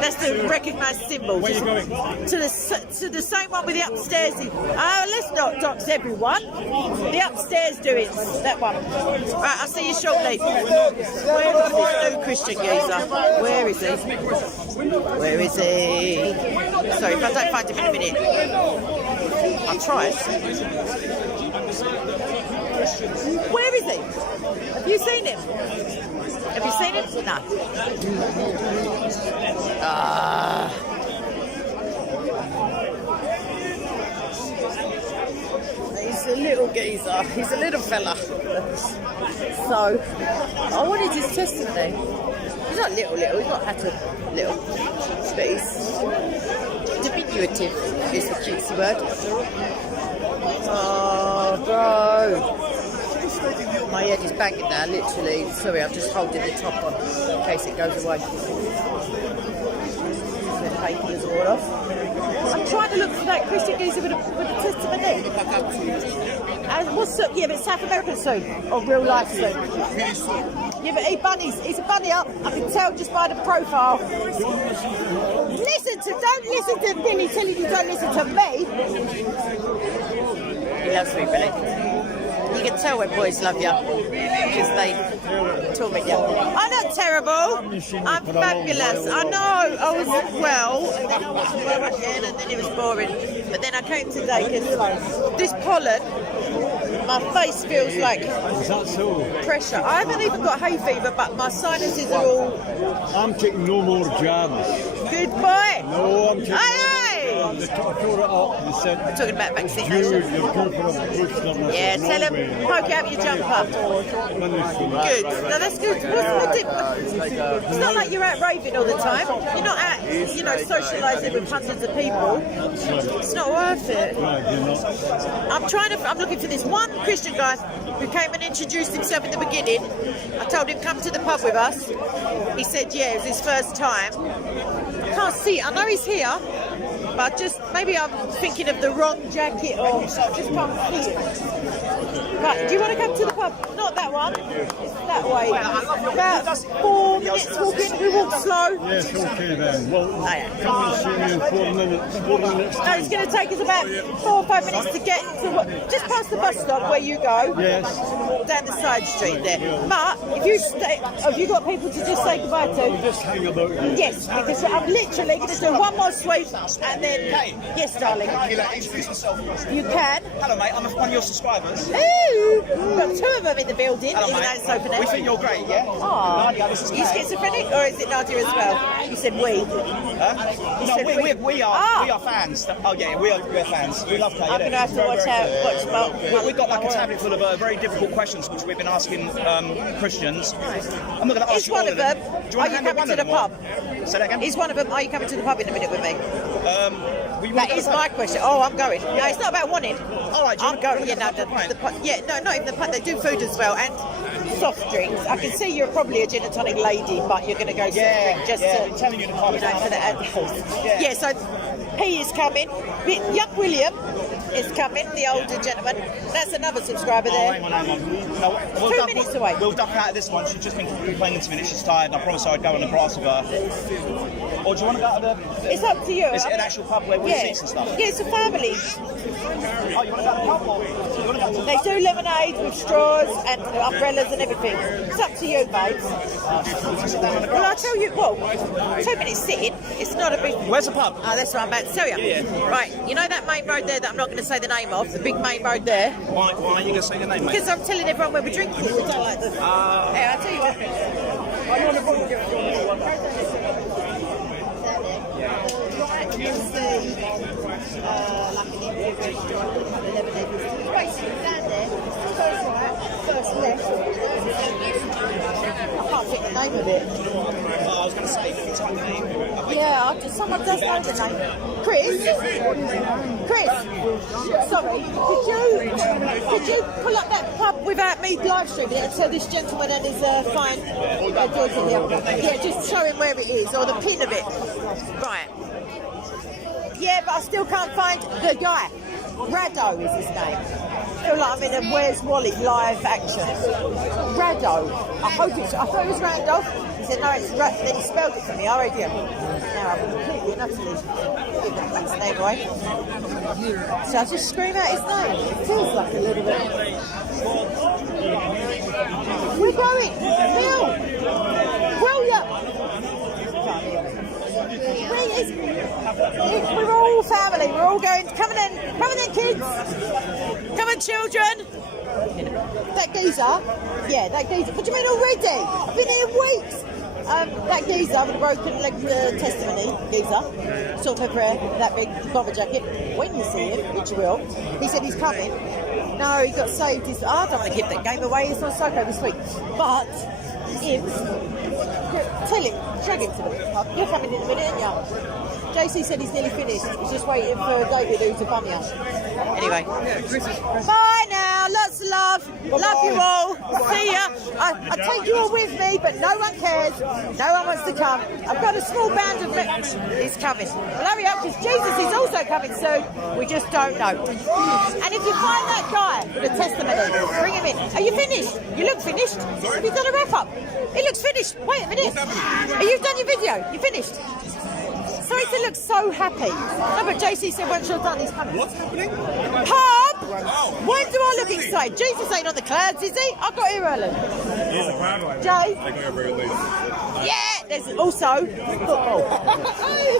That's the recognised symbol. Where are you going? To the same one with the upstairs. Let's not dox everyone. The upstairs doing that one. Right, I'll see you shortly. Where is this new Christian geezer? Where is he? Where is he? Sorry, if I don't find him in a minute. I'll try it. Where is he? Have you seen him? Have you seen him? No. He's a little geezer. He's a little fella. So, I wanted his testimony. He's not little. He's not at all little. But he's diminutive is the cutesy word. Oh, bro. My head is banging now, literally. Sorry, I'm just holding the top on in case it goes away. The paper is all off. I'm trying to look for that Christian geezer with a testimony. What's up? Yeah, but South American soon. Or real life soon. Yeah, but he's a bunny up. I can tell just by the profile. Don't listen to Billy telling you don't listen to me. He loves me, Billy. You can tell when boys love you because they torment you. I'm not terrible. I'm fabulous. I know. I was well, and then I wasn't well again, and then it was boring. But then I came today because this pollen, my face feels like pressure. I haven't even got hay fever, but my sinuses are all... I'm taking no more jabs. Good boy. No, I'm taking Hey! They tore it up and said, I'm talking about vaccination. you're due for a booster. Yeah, tell them, poke out your jumper. Good. No, that's good. It's not like you're out raving all the time. You're not out, socialising with hundreds of people. It's not worth it. I'm looking for this one Christian guy who came and introduced himself in the beginning. I told him come to the pub with us. He said yeah, it was his first time. I can't see it. I know he's here, but maybe I'm thinking of the wrong jacket or I just can't see it. Right, do you want to come to the pub? Not that one. It's that way. About 4 minutes walking. We walk slow. Yes, okay then. Well, come and see me in 4 minutes. 4 minutes. No, it's going to take us about 4 or 5 minutes to get to just past the bus stop where you go. Yes. Down the side street there. But if you stay, have you got people to just say goodbye to? Just hang about you. Yes, because I'm literally going to do one more sweep and then. Yes, darling. You can. Hello, mate. I'm one of your subscribers. Ooh, we've got 2 of them in the building. Hello, even mate. though it's open air. We think you're great, yeah? Oh, Nadia, this is are you Kate. schizophrenic or is it Nadia as well? You said we. No, said we are fans. Oh yeah, we're fans. We love Kate. I'm going to have to watch We've got like a tablet full of very difficult questions which we've been asking Christians. I'm not going to ask Is you one all of them. Do you Are want you to handle coming one to of the them? Or? pub? Say that again. Is one of them. Are you coming to the pub in a minute with me? We That is my question. Oh, I'm going. No, it's not about wanting. All right, I'm going. Yeah, no, not even the pub. They do food as well and soft drinks. I can see you're probably a gin and tonic lady, but you're going to go soft drink just to, I'm telling you the pub is for the adults. Yeah, so he is coming. Young William is coming, the older gentleman. That's another subscriber there. Hang on. No, 2 minutes away. We'll duck out of this one. She's just been playing this minute. She's tired. I promised I'd go on the grass with her. Or do you want to go to the... It's up to you. Is it an actual pub where we seats and stuff? Yeah, it's a family. Oh, you want to go to the pub or... You want to go to They do lemonade with straws and umbrellas and everything. It's up to you, babes. Well, I'll tell you what, 2 minutes sitting, it's not a big... Where's the pub? Oh, that's what I'm about to tell you. Yeah. Right, you know that main road there that I'm not going to say the name of, the big main road there? Why are you going to say the name, mate? Because I'm telling everyone where we're drinking. We don't like the... Yeah, I'll tell you what. Right, you'll see like an Indian restaurant, basically down there, first right, first left. I can't think the name of it. I was going to say, if you type name... Yeah, someone does know the name. Chris? Sorry, could you pull up that pub without me live streaming it so this gentleman and his fine daughter here? Yeah, just show him where it is or the pin of it. Right. Yeah, but I still can't find the guy. Rado is his name. I feel like I'm in a Where's Wally live action. Rado. I thought it was Randolph. He said no, it's then he spelled it for me. R-A-D-O. Now I'm completely and utterly giving his name away. So I just scream out his name. It feels like a little bit. We're going. Bill. William. We're all family. We're all going. Come on in, kids. Come on, children. That geezer. Yeah, that geezer. What do you mean already? I've been here weeks. That geezer with a broken leg testimony, geezer, sort of a prayer, that big bomber jacket. When you see him, which you will, he said he's coming. No, he got saved. I don't want to give that game away. It's on Psycho this week. But if tell him, drag him to the pub. You're coming in a minute, aren't you? JC said he's nearly finished. He's just waiting for David, who's a bummy. Anyway, bye now. Lots of love. Love you all. See ya. I take you all with me, but no one cares. No one wants to come. I've got a small band of He's coming. Well, hurry up, because Jesus is also coming soon. We just don't know. And if you find that guy with a testimony, bring him in. Are you finished? You look finished. Have you done a wrap up? It looks finished. Wait a minute. Are you done your video? You finished? Sorry to look so happy. No, but JC said once you're done, he's coming. What's happening? Pub! When do I look excited? Jesus ain't on the clouds, is he? I got here early. Jay? I got here very late. Yeah, there's also football.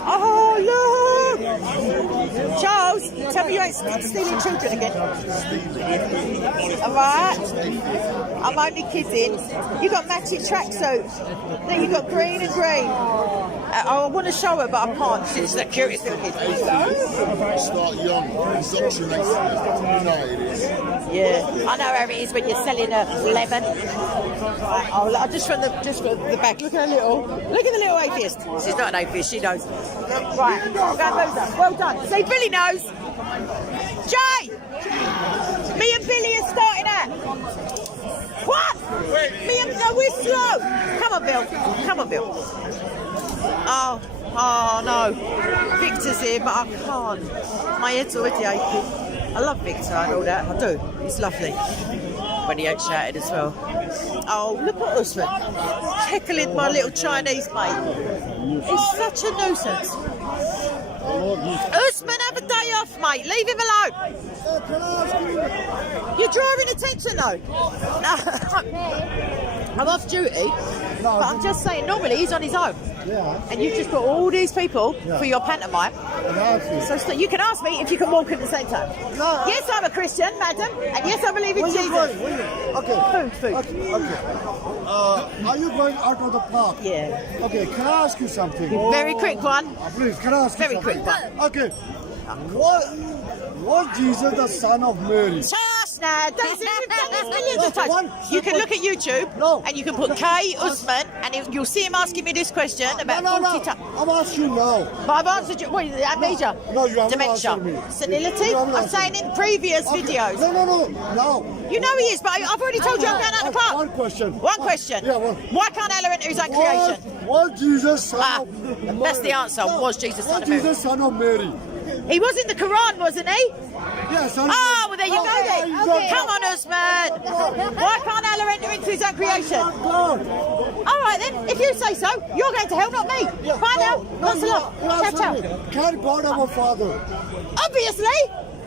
Oh, look! Charles, tell me you ain't stealing children again. Alright? I'm only kidding. You got matching tracksuits. Then you got green and green. I want to show her, but I can't. She's the cutest little kid. Start young. You know it is. Yeah, I know how it is when you're selling a lemon. Oh, just from the back. Look at the little atheist. She's not an atheist. She knows. Right, I'm going to move that. Well done. See, Billy knows. Jay, me and Billy are starting out. What? No, we're slow. Come on, Bill. Come on, Bill. Oh no. Victor's here, but I can't. My head's already aching. I love Victor and all that. I do. He's lovely. When he ain't shouted as well. Oh, look at Usman. Heckling my little Chinese mate. He's such a nuisance. Usman, have a day off, mate. Leave him alone. You're drawing attention, though. No. I'm off duty, but I'm just saying, normally he's on his own. Yeah. And you've just got all these people for your pantomime. So you can ask me if you can walk at the same time. No. Yes, I'm a Christian, madam, and yes, I believe in Jesus. Okay. Food. Okay. Are you going out of the park? Yeah. Okay, can I ask you something? Very quick one. Please, can I ask you Very something? quick one. Okay. Was Jesus the son of Mary? Chaos now. Don't say you've done this millions of times. You can look at YouTube and you can put K Usman and you'll see him asking me this question about 40 times. I'm asking you now. But I've answered you. What is it? Amnesia? No, you haven't Dementia? answered me. Senility? You haven't I'm answered saying me. in previous videos. No. You know he is, but I've already told you I'm going out of the park. One question. One question. Yeah, well, Why can't Allah enter his own creation? Was Jesus son of Mary? That's the answer. Was Jesus son of Mary? Jesus son of Mary? He was in the Quran, wasn't he? Yes. Oh, well, there you go then. Okay. Come on, Usman. Why can't Allah enter into his own creation? All right, then. If you say so, you're going to hell, not me. Bye now. Lots of love. Ciao. Can God have a father? Obviously.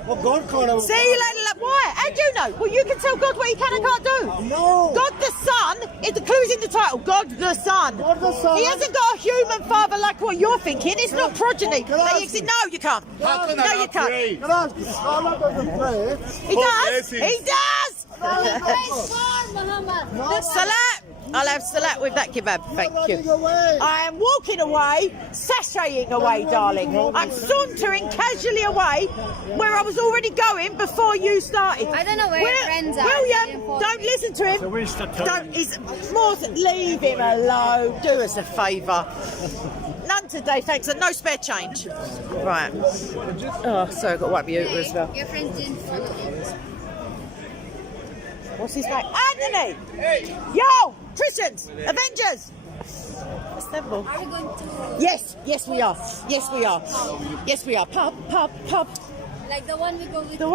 Well, God can't have a See you later. Why? How do you know? Well, you can tell God what he can and can't do. No. God the Son, the clue's in the title. God the Son. God the Son. He hasn't got a human father like what you're thinking. It's not progeny. Can I They exist. No, you can't. How can No, I you not can't. pray? Can I ask you? Allah doesn't pray. He does. yes, he- He does. Salat. I'll have salat with that kebab. Thank you. Running away. I am walking away, sashaying away, darling. I'm sauntering casually away where I was already going before you started. I don't know where your friends are. William, don't listen to him. Don't. He's more. Leave him alone. Do us a favour. None today, thanks, and no spare change. Right. Oh, sorry, I've got to wipe my uterus as well. Your friends didn't follow me. What's his name? Anthony! Yo! Christians! Avengers! Istanbul. Are we going to Yes, yes we are. Yes we are. Yes we are. Pub. like the one we go with? The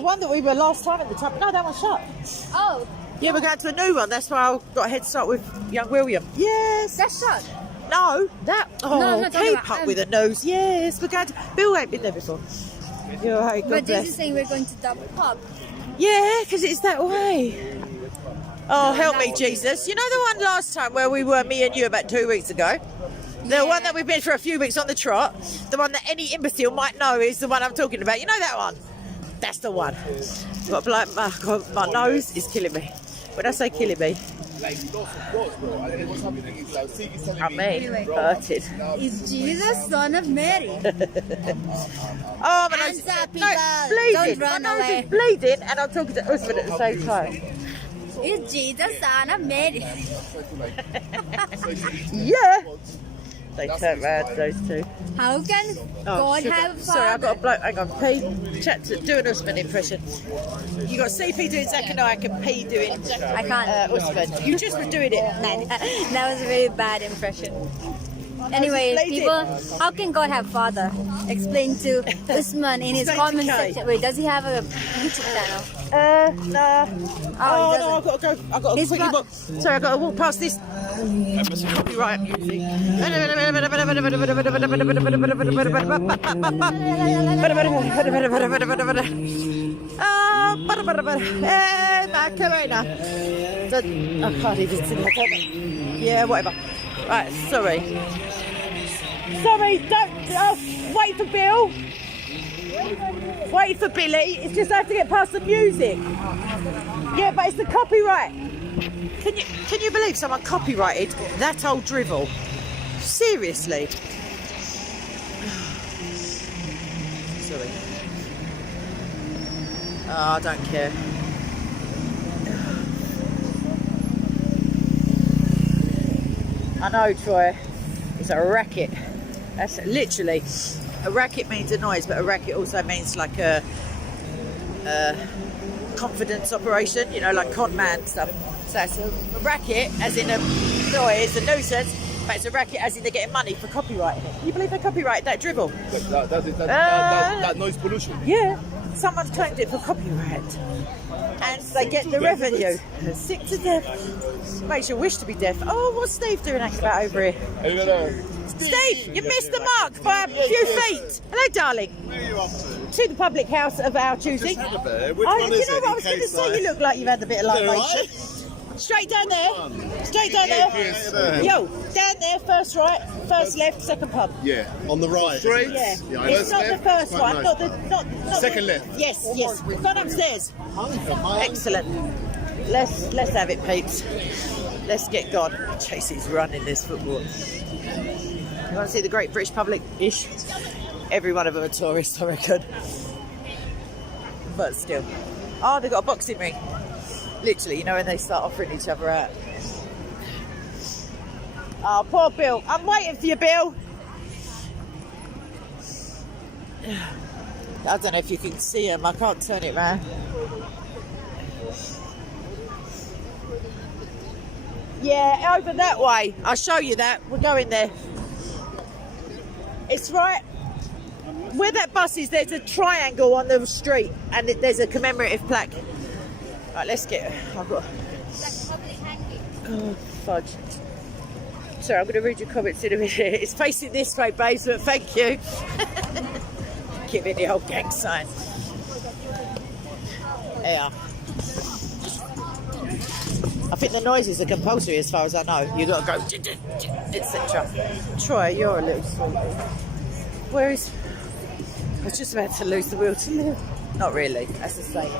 one that we were last time at the top. No, that one's shut. Oh, Yeah, we're going to a new one. That's why I got a head start with young William. Yes. that's shut. No, that. Oh, I'm not talking keep about- up with a nose. Yes, we're going to. Bill ain't been there before. You're right, God But this bless. is saying we're going to double pub. Yeah, because it's that way. Oh, help me, Jesus. You know the one last time where we were, me and you, about 2 weeks ago? The one that we've been for a few weeks on the trot? The one that any imbecile might know is the one I'm talking about. You know that one? That's the one. Got like my nose is killing me. When I say killing me, Like, we lost some thoughts, bro. And then what's happening is, like, Siggy's telling I me. mean, hurted. Is Jesus son of Mary? Oh, my nose Hands up, no, people. bleeding. Don't run my nose away. is bleeding, and I'm talking to Usman at the same time. Is Jesus son of Mary? Yeah. They turn round, those two. How can God sugar. have a Sorry, I've got a father? bloke. Hang on, P. Chat to do an Usman impression. You got CP doing Zachariah and P doing I can't. Usman. You just were doing it. That was a very bad impression. Anyway, Explain it. people, how can God have father? Explain to Usman in his Explain to comment Kay. section. Wait, does he have a YouTube channel? Nah. Oh, he no, I've got to go. I've got to He's quickly got- walk. Sorry, I've got to walk past this. Copyright music. Macarena. I can't even sing that. Yeah, whatever. Right, sorry. Sorry, don't. Wait for Bill. Wait for Billy. It's just I have to get past the music. Yeah, but it's the copyright. Can you believe someone copyrighted that old drivel? Seriously. Sorry. Oh, I don't care. I know, Troy. It's a racket. That's literally a racket means a noise, but a racket also means like a confidence operation. You know, like con man stuff. So it's a racket, as in a noise, a nuisance, but it's a racket, as in they're getting money for copyrighting it. Can you believe they copyrighted that dribble? That noise pollution. Yeah, someone's claimed it for copyright, and they get the revenue. Sick to death. Makes you wish to be deaf. Oh, what's Steve doing hanging about over here? Steve, you missed the mark by a few feet. Hello, darling. Where are you off to? To the public house of our choosing. Just had a bit. Which Oh, one you is know it? what I In was going to case, say? You look like you've had a bit of Is it libation. Straight down there. Straight down there. Yo, down there, first right, first left, second pub. Yeah, on the right. Straight? Yeah, Yeah, it's not the first Quite one, nice. not Second the, left. Yes, yes. We've gone upstairs. Excellent. Let's have it, peeps. Let's get gone. Chasey's running this football. You want to see the Great British Public-ish? Every one of them are tourists, I reckon. But still. Oh, they've got a boxing ring. Literally, you know, when they start offering each other out. Oh, poor Bill. I'm waiting for you, Bill. I don't know if you can see him. I can't turn it round. Yeah, over that way. I'll show you that. We're going there. It's right where that bus is. There's a triangle on the street, and there's a commemorative plaque. Right, let's get. I've got. Oh, fudge. Sorry, I'm going to read your comments in a minute. It's facing this way, babes, but thank you. Giving the old gang sign. Yeah. I think the noises are compulsory as far as I know. You've got to go, etc. Troy, you're a little sweetie. Where is... I was just about to lose the will to live. Not really, that's the same.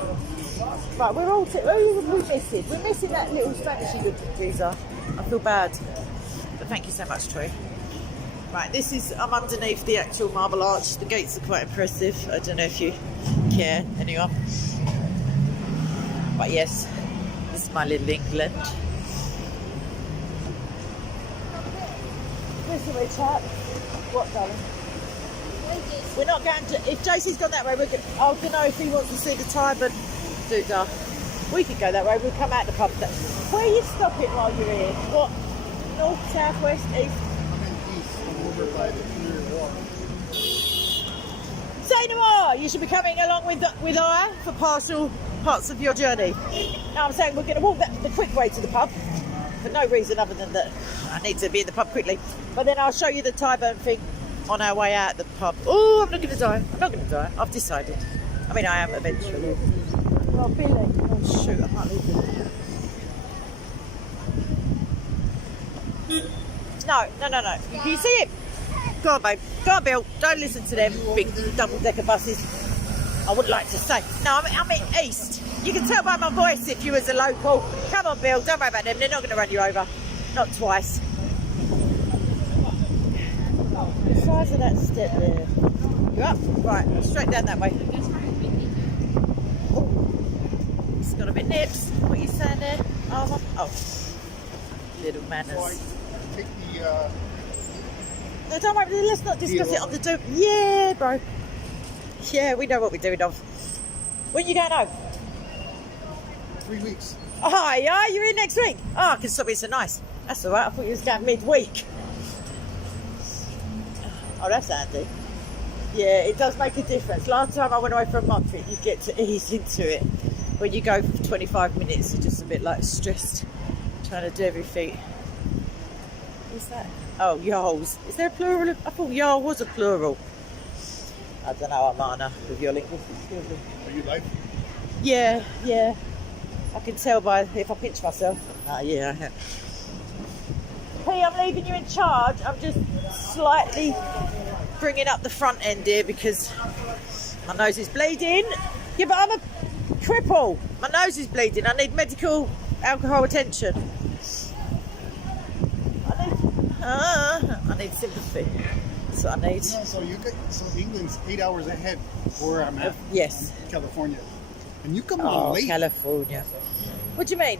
Right, we're all... Who are we missing? We're missing that little Spanishy looking geezer. I feel bad. But thank you so much, Troy. Right, this is... I'm underneath the actual Marble Arch. The gates are quite impressive. I don't know if you care, anyone. But yes... This is my little England. Where's the way, chap? What, darling? We're not going to. If JC's gone that way, we're going. I don't know if he wants to see the Tyburn doodah. We could go that way. We'll come out the pub. Where are you stopping while you're here? What? North, south, west, east? I'm in East. I'm over by the Canary Wharf. Say no more. You should be coming along with I for parts of your journey. Now I'm saying we're going to walk the quick way to the pub for no reason other than that I need to be in the pub quickly. But then I'll show you the Tyburn thing on our way out the pub. Oh, I'm not going to die. I'm not going to die. I've decided. I mean, I am eventually. Oh, Billy. Oh, shoot. I can't leave you. No. Can you see it? Go on, babe. Go on, Bill. Don't listen to them big double-decker buses. I would like to say. No, I'm in East. You can tell by my voice if you was a local. Come on, Bill. Don't worry about them. They're not going to run you over. Not twice. The size of that step there. You up? Right. Straight down that way. Oh. It's got a bit nips. What are you saying there? Oh. Little manners. Take the, No, don't worry, let's not discuss it on the do. Yeah, bro. Yeah, we know what we're doing of. When you going home? 3 weeks. Oh, yeah, you're in next week. Oh, I can stop being so nice. That's all right. I thought you was going midweek. Oh, that's handy. Yeah, it does make a difference. Last time I went away for a month, you get to ease into it. When you go for 25 minutes, you're just a bit like stressed, trying to do everything. What's that? Oh, yarls. Is there a plural? I thought yarl was a plural. I don't know, Amana, with your linguistic skills. Are you live? Yeah. I can tell by if I pinch myself. Yeah, I am. Hey, I'm leaving you in charge. I'm just slightly bringing up the front end here because my nose is bleeding. Yeah, but I'm a cripple. My nose is bleeding. I need medical alcohol attention. I need sympathy. That's what I need. No, so England's 8 hours ahead where I'm at. Yes. California. And you come on late. California. What do you mean?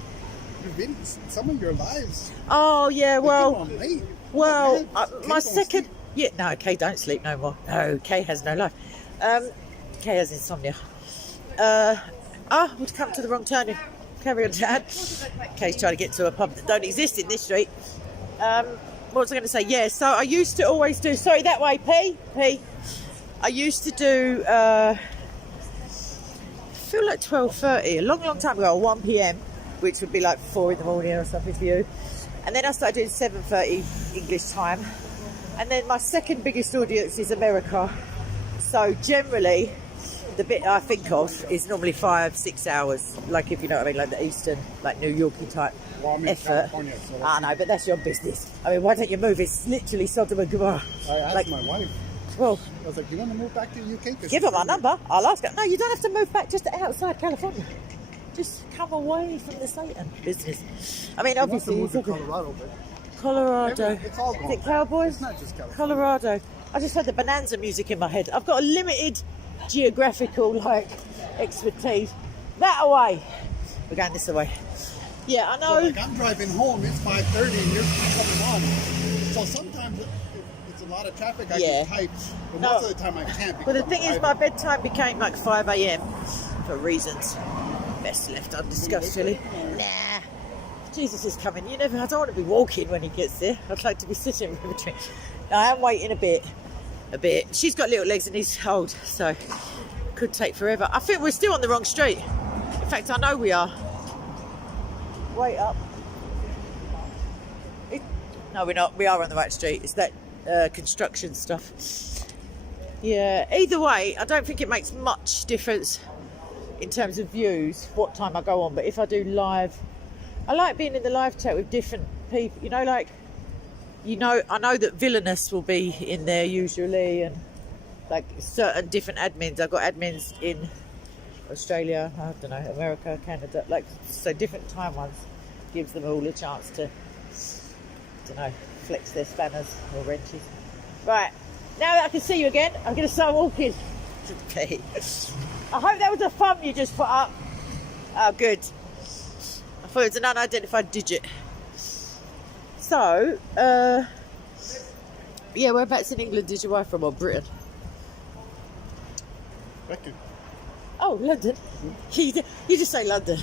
You've been some of your lives. Oh, yeah, You well... come on late. Well, Man, my Kay don't second... sleep. Yeah, no, Kay don't sleep no more. No, Kay has no life. Kay has insomnia. We've come to the wrong turning. Carry on, Dad. Kay's trying to get to a pub that don't exist in this street. What was I going to say? Yeah, so I used to always do... Sorry, that way, P. I used to do... I feel like 12:30, a long time ago, 1 p.m, which would be like 4 in the morning or something for you. And then I started doing 7:30 English time. And then my second biggest audience is America. So generally, the bit I think of is normally 5-6 hours. Like, if you know what I mean, like the Eastern, like New Yorkie type Well, I'm in effort. California, so I know, but that's your business. I mean, why don't you move? It's literally Sodom and Gomorrah. I asked Like, my wife. well, I was like, "Do you want to move back to the UK?" 'Cause give her my number. I'll ask her. No, you don't have to move back just outside California. Just come away from the Satan business. I mean, She wants to obviously, move to it's okay. Colorado, but Colorado. it's all gone. Is it Cowboys? It's not just California. Colorado. I just had the Bonanza music in my head. I've got a limited geographical expertise. That away. We're going this way. Yeah, I So, know. like, I'm driving home. It's 5:30, and you're coming on. So sometimes it's a lot of traffic. I Yeah. can type, but No. most of the time I can't. But the because thing I'm is, my driving. bedtime became like 5 a.m. for reasons best left undiscussed, really. Nah. Jesus is coming. I don't want to be walking when he gets there. I'd like to be sitting with a drink. No, I am waiting a bit. She's got little legs and he's old, so could take forever. I think we're still on the wrong street. In fact, I know we are. Wait up. No, we're not. We are on the right street. It's that construction stuff. Yeah. Either way, I don't think it makes much difference in terms of views what time I go on. But if I do live, I like being in the live chat with different people. I know that Villainous will be in there usually, and like certain different admins. I've got admins in Australia, I don't know, America, Canada, so different time ones gives them all a chance to, flex their spanners or wrenches. Right, now that I can see you again, I'm going to start walking. Okay. I hope that was a thumb you just put up. Oh, good. I thought it was an unidentified digit. So, Yeah, whereabouts in England did your wife from, or Britain? Becky. Oh, London. You just say London.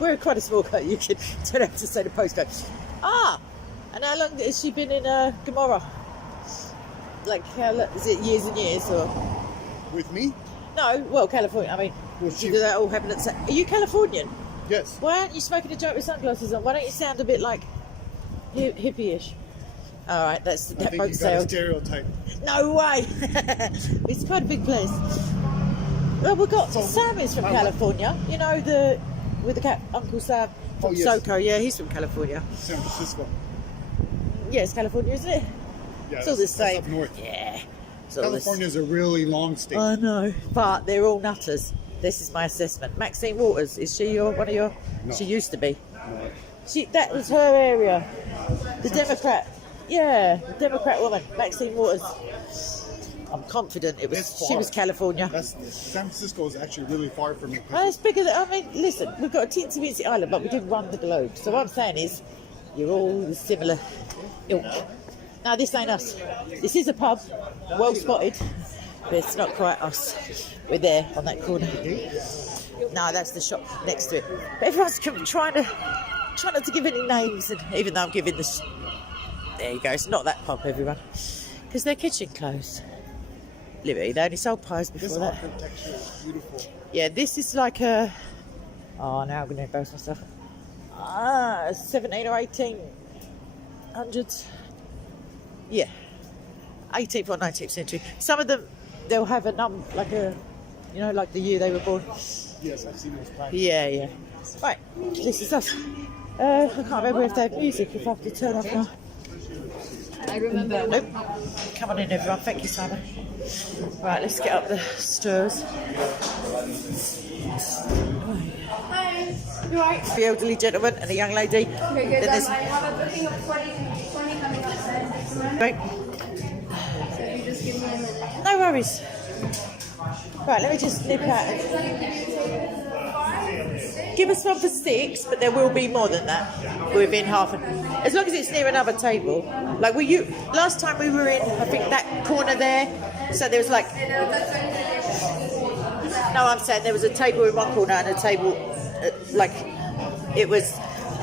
We're quite a small country. You don't have to say the postcode. Ah, and how long has she been in Gomorrah? Like, is it years and years, or? With me? No, well, California. I mean, did that all happen at the same? Are you Californian? Yes. Why aren't you smoking a joint with sunglasses on? Why don't you sound a bit like hippie-ish? All right, that I think boat you got a sailed. stereotype. No way! It's quite a big place. Well, we've got Sam is from California. You know with the cat Uncle Sam from Oh, yes. SoCo. Yeah, he's from California. San Francisco. Yeah, it's California, isn't it? Yeah, It's all the that's same. up north. Yeah. It's all the California's a really long state. I know, but they're all nutters. This is my assessment. Maxine Waters, is she one of your? No. She used to be. No. That was her area. The Democrat. Yeah, the Democrat woman, Maxine Waters. I'm confident it was. It's She far. was California. San Francisco is actually really far from me. Well, it's bigger than. I mean, listen, we've got a teensy weensy island, but we did run the globe. So what I'm saying is, you're all similar ilk. Now this ain't us. This is a pub, well spotted, but it's not quite us. We're there on that corner. No, that's the shop next to it. But everyone's trying not to give any names, and even though I'm giving this, there you go. It's not that pub, everyone, because their kitchen closed. Liberty, they only sold pies before This that. architecture is beautiful. Yeah, this is like a. Oh, now I'm going to embarrass myself. 17 or 1800s. Yeah, 18th or 19th century. Some of them, they'll have a like a, like the year they were born. Yes, I've seen those plans. Yeah. Right, this is us. I can't remember if they have music. If I have to turn off now. I remember. Nope. Come on in, everyone. Thank you, Simon. Right, let's get up the stairs. Hi. You right? The elderly gentleman and a young lady. Okay, Then good. there's- I have a booking of 20 coming up then. Right. So you just give me a minute. No worries. Right, let me just nip out. Give us one for 6, but there will be more than that within half an hour. As long as it's near another table. Like last time we were in, I think that corner there. So there was like. No, I'm saying there was a table in one corner and a table, like it was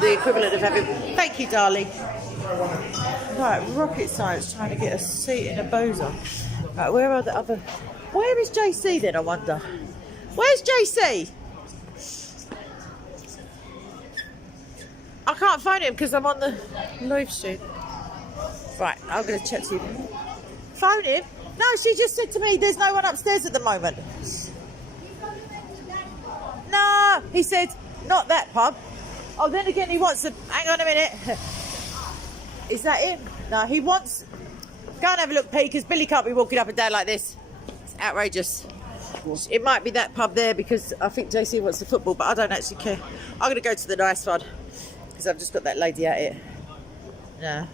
the equivalent of having. Thank you, darling. Right, rocket science trying to get a seat in a bozo. Right, where are the other? Where is JC then? I wonder. Where's JC? I can't find him because I'm on the live stream. Right, I'm going to chat to you. Phone him? No, she just said to me there's no one upstairs at the moment. No, he said, not that pub. Oh, then again, he wants to. Hang on a minute. Is that him? No, he wants. Go and have a look, P, because Billy can't be walking up and down like this. It's outrageous. It might be that pub there because I think JC wants the football, but I don't actually care. I'm going to go to the nice one because I've just got that lady out here. No.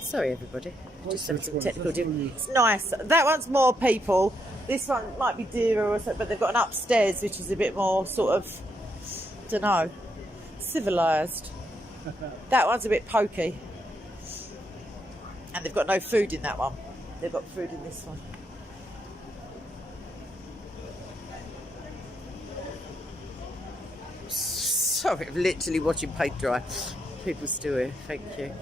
Sorry, everybody. Just having some technical difficulties. It's nice. That one's more people. This one might be dearer or something, but they've got an upstairs which is a bit more sort of, don't know, civilised. That one's a bit pokey. And they've got no food in that one. They've got food in this one. Sorry, I'm literally watching paint dry. People still here. Thank you.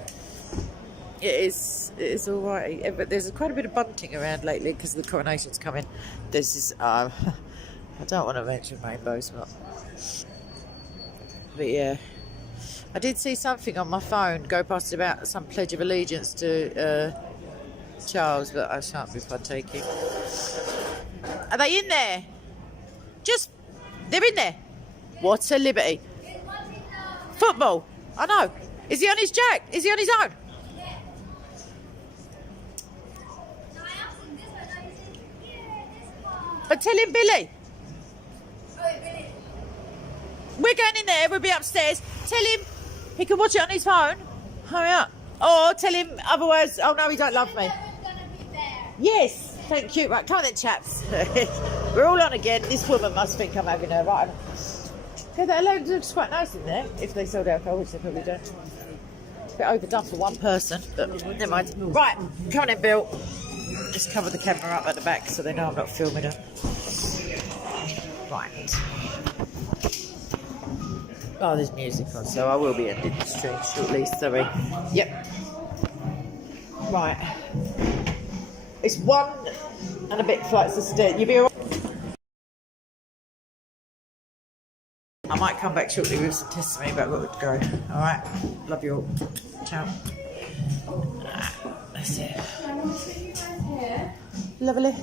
It is all right, but there's quite a bit of bunting around lately because the coronation's coming. There's this. I don't want to mention rainbows, but yeah, I did see something on my phone go past about some pledge of allegiance to Charles, but I shan't be partaking. Are they in there? They're in there. What a liberty! Football. I know. Is he on his jack? Is he on his own? But tell him, Billy. We're going in there. We'll be upstairs. Tell him he can watch it on his phone. Hurry up. Or tell him otherwise. Oh no, he don't love me. Yes. Thank you. Right, come on then, chaps. We're all on again. This woman must think I'm having her right. Okay, that alone looks quite nice in there. If they sold alcohol, which they probably don't. a bit overdone for one person, but never mind. Right, come on in, Bill. Just cover the camera up at the back so they know I'm not filming them. Right. Oh, there's music on, so I will be ending the stream shortly. Sorry. Yep. Right. It's 1 and a bit flights of stairs. You be alright? I might come back shortly with some testimony about what would go. Alright. Love you all. Ciao. That's it. Lovely.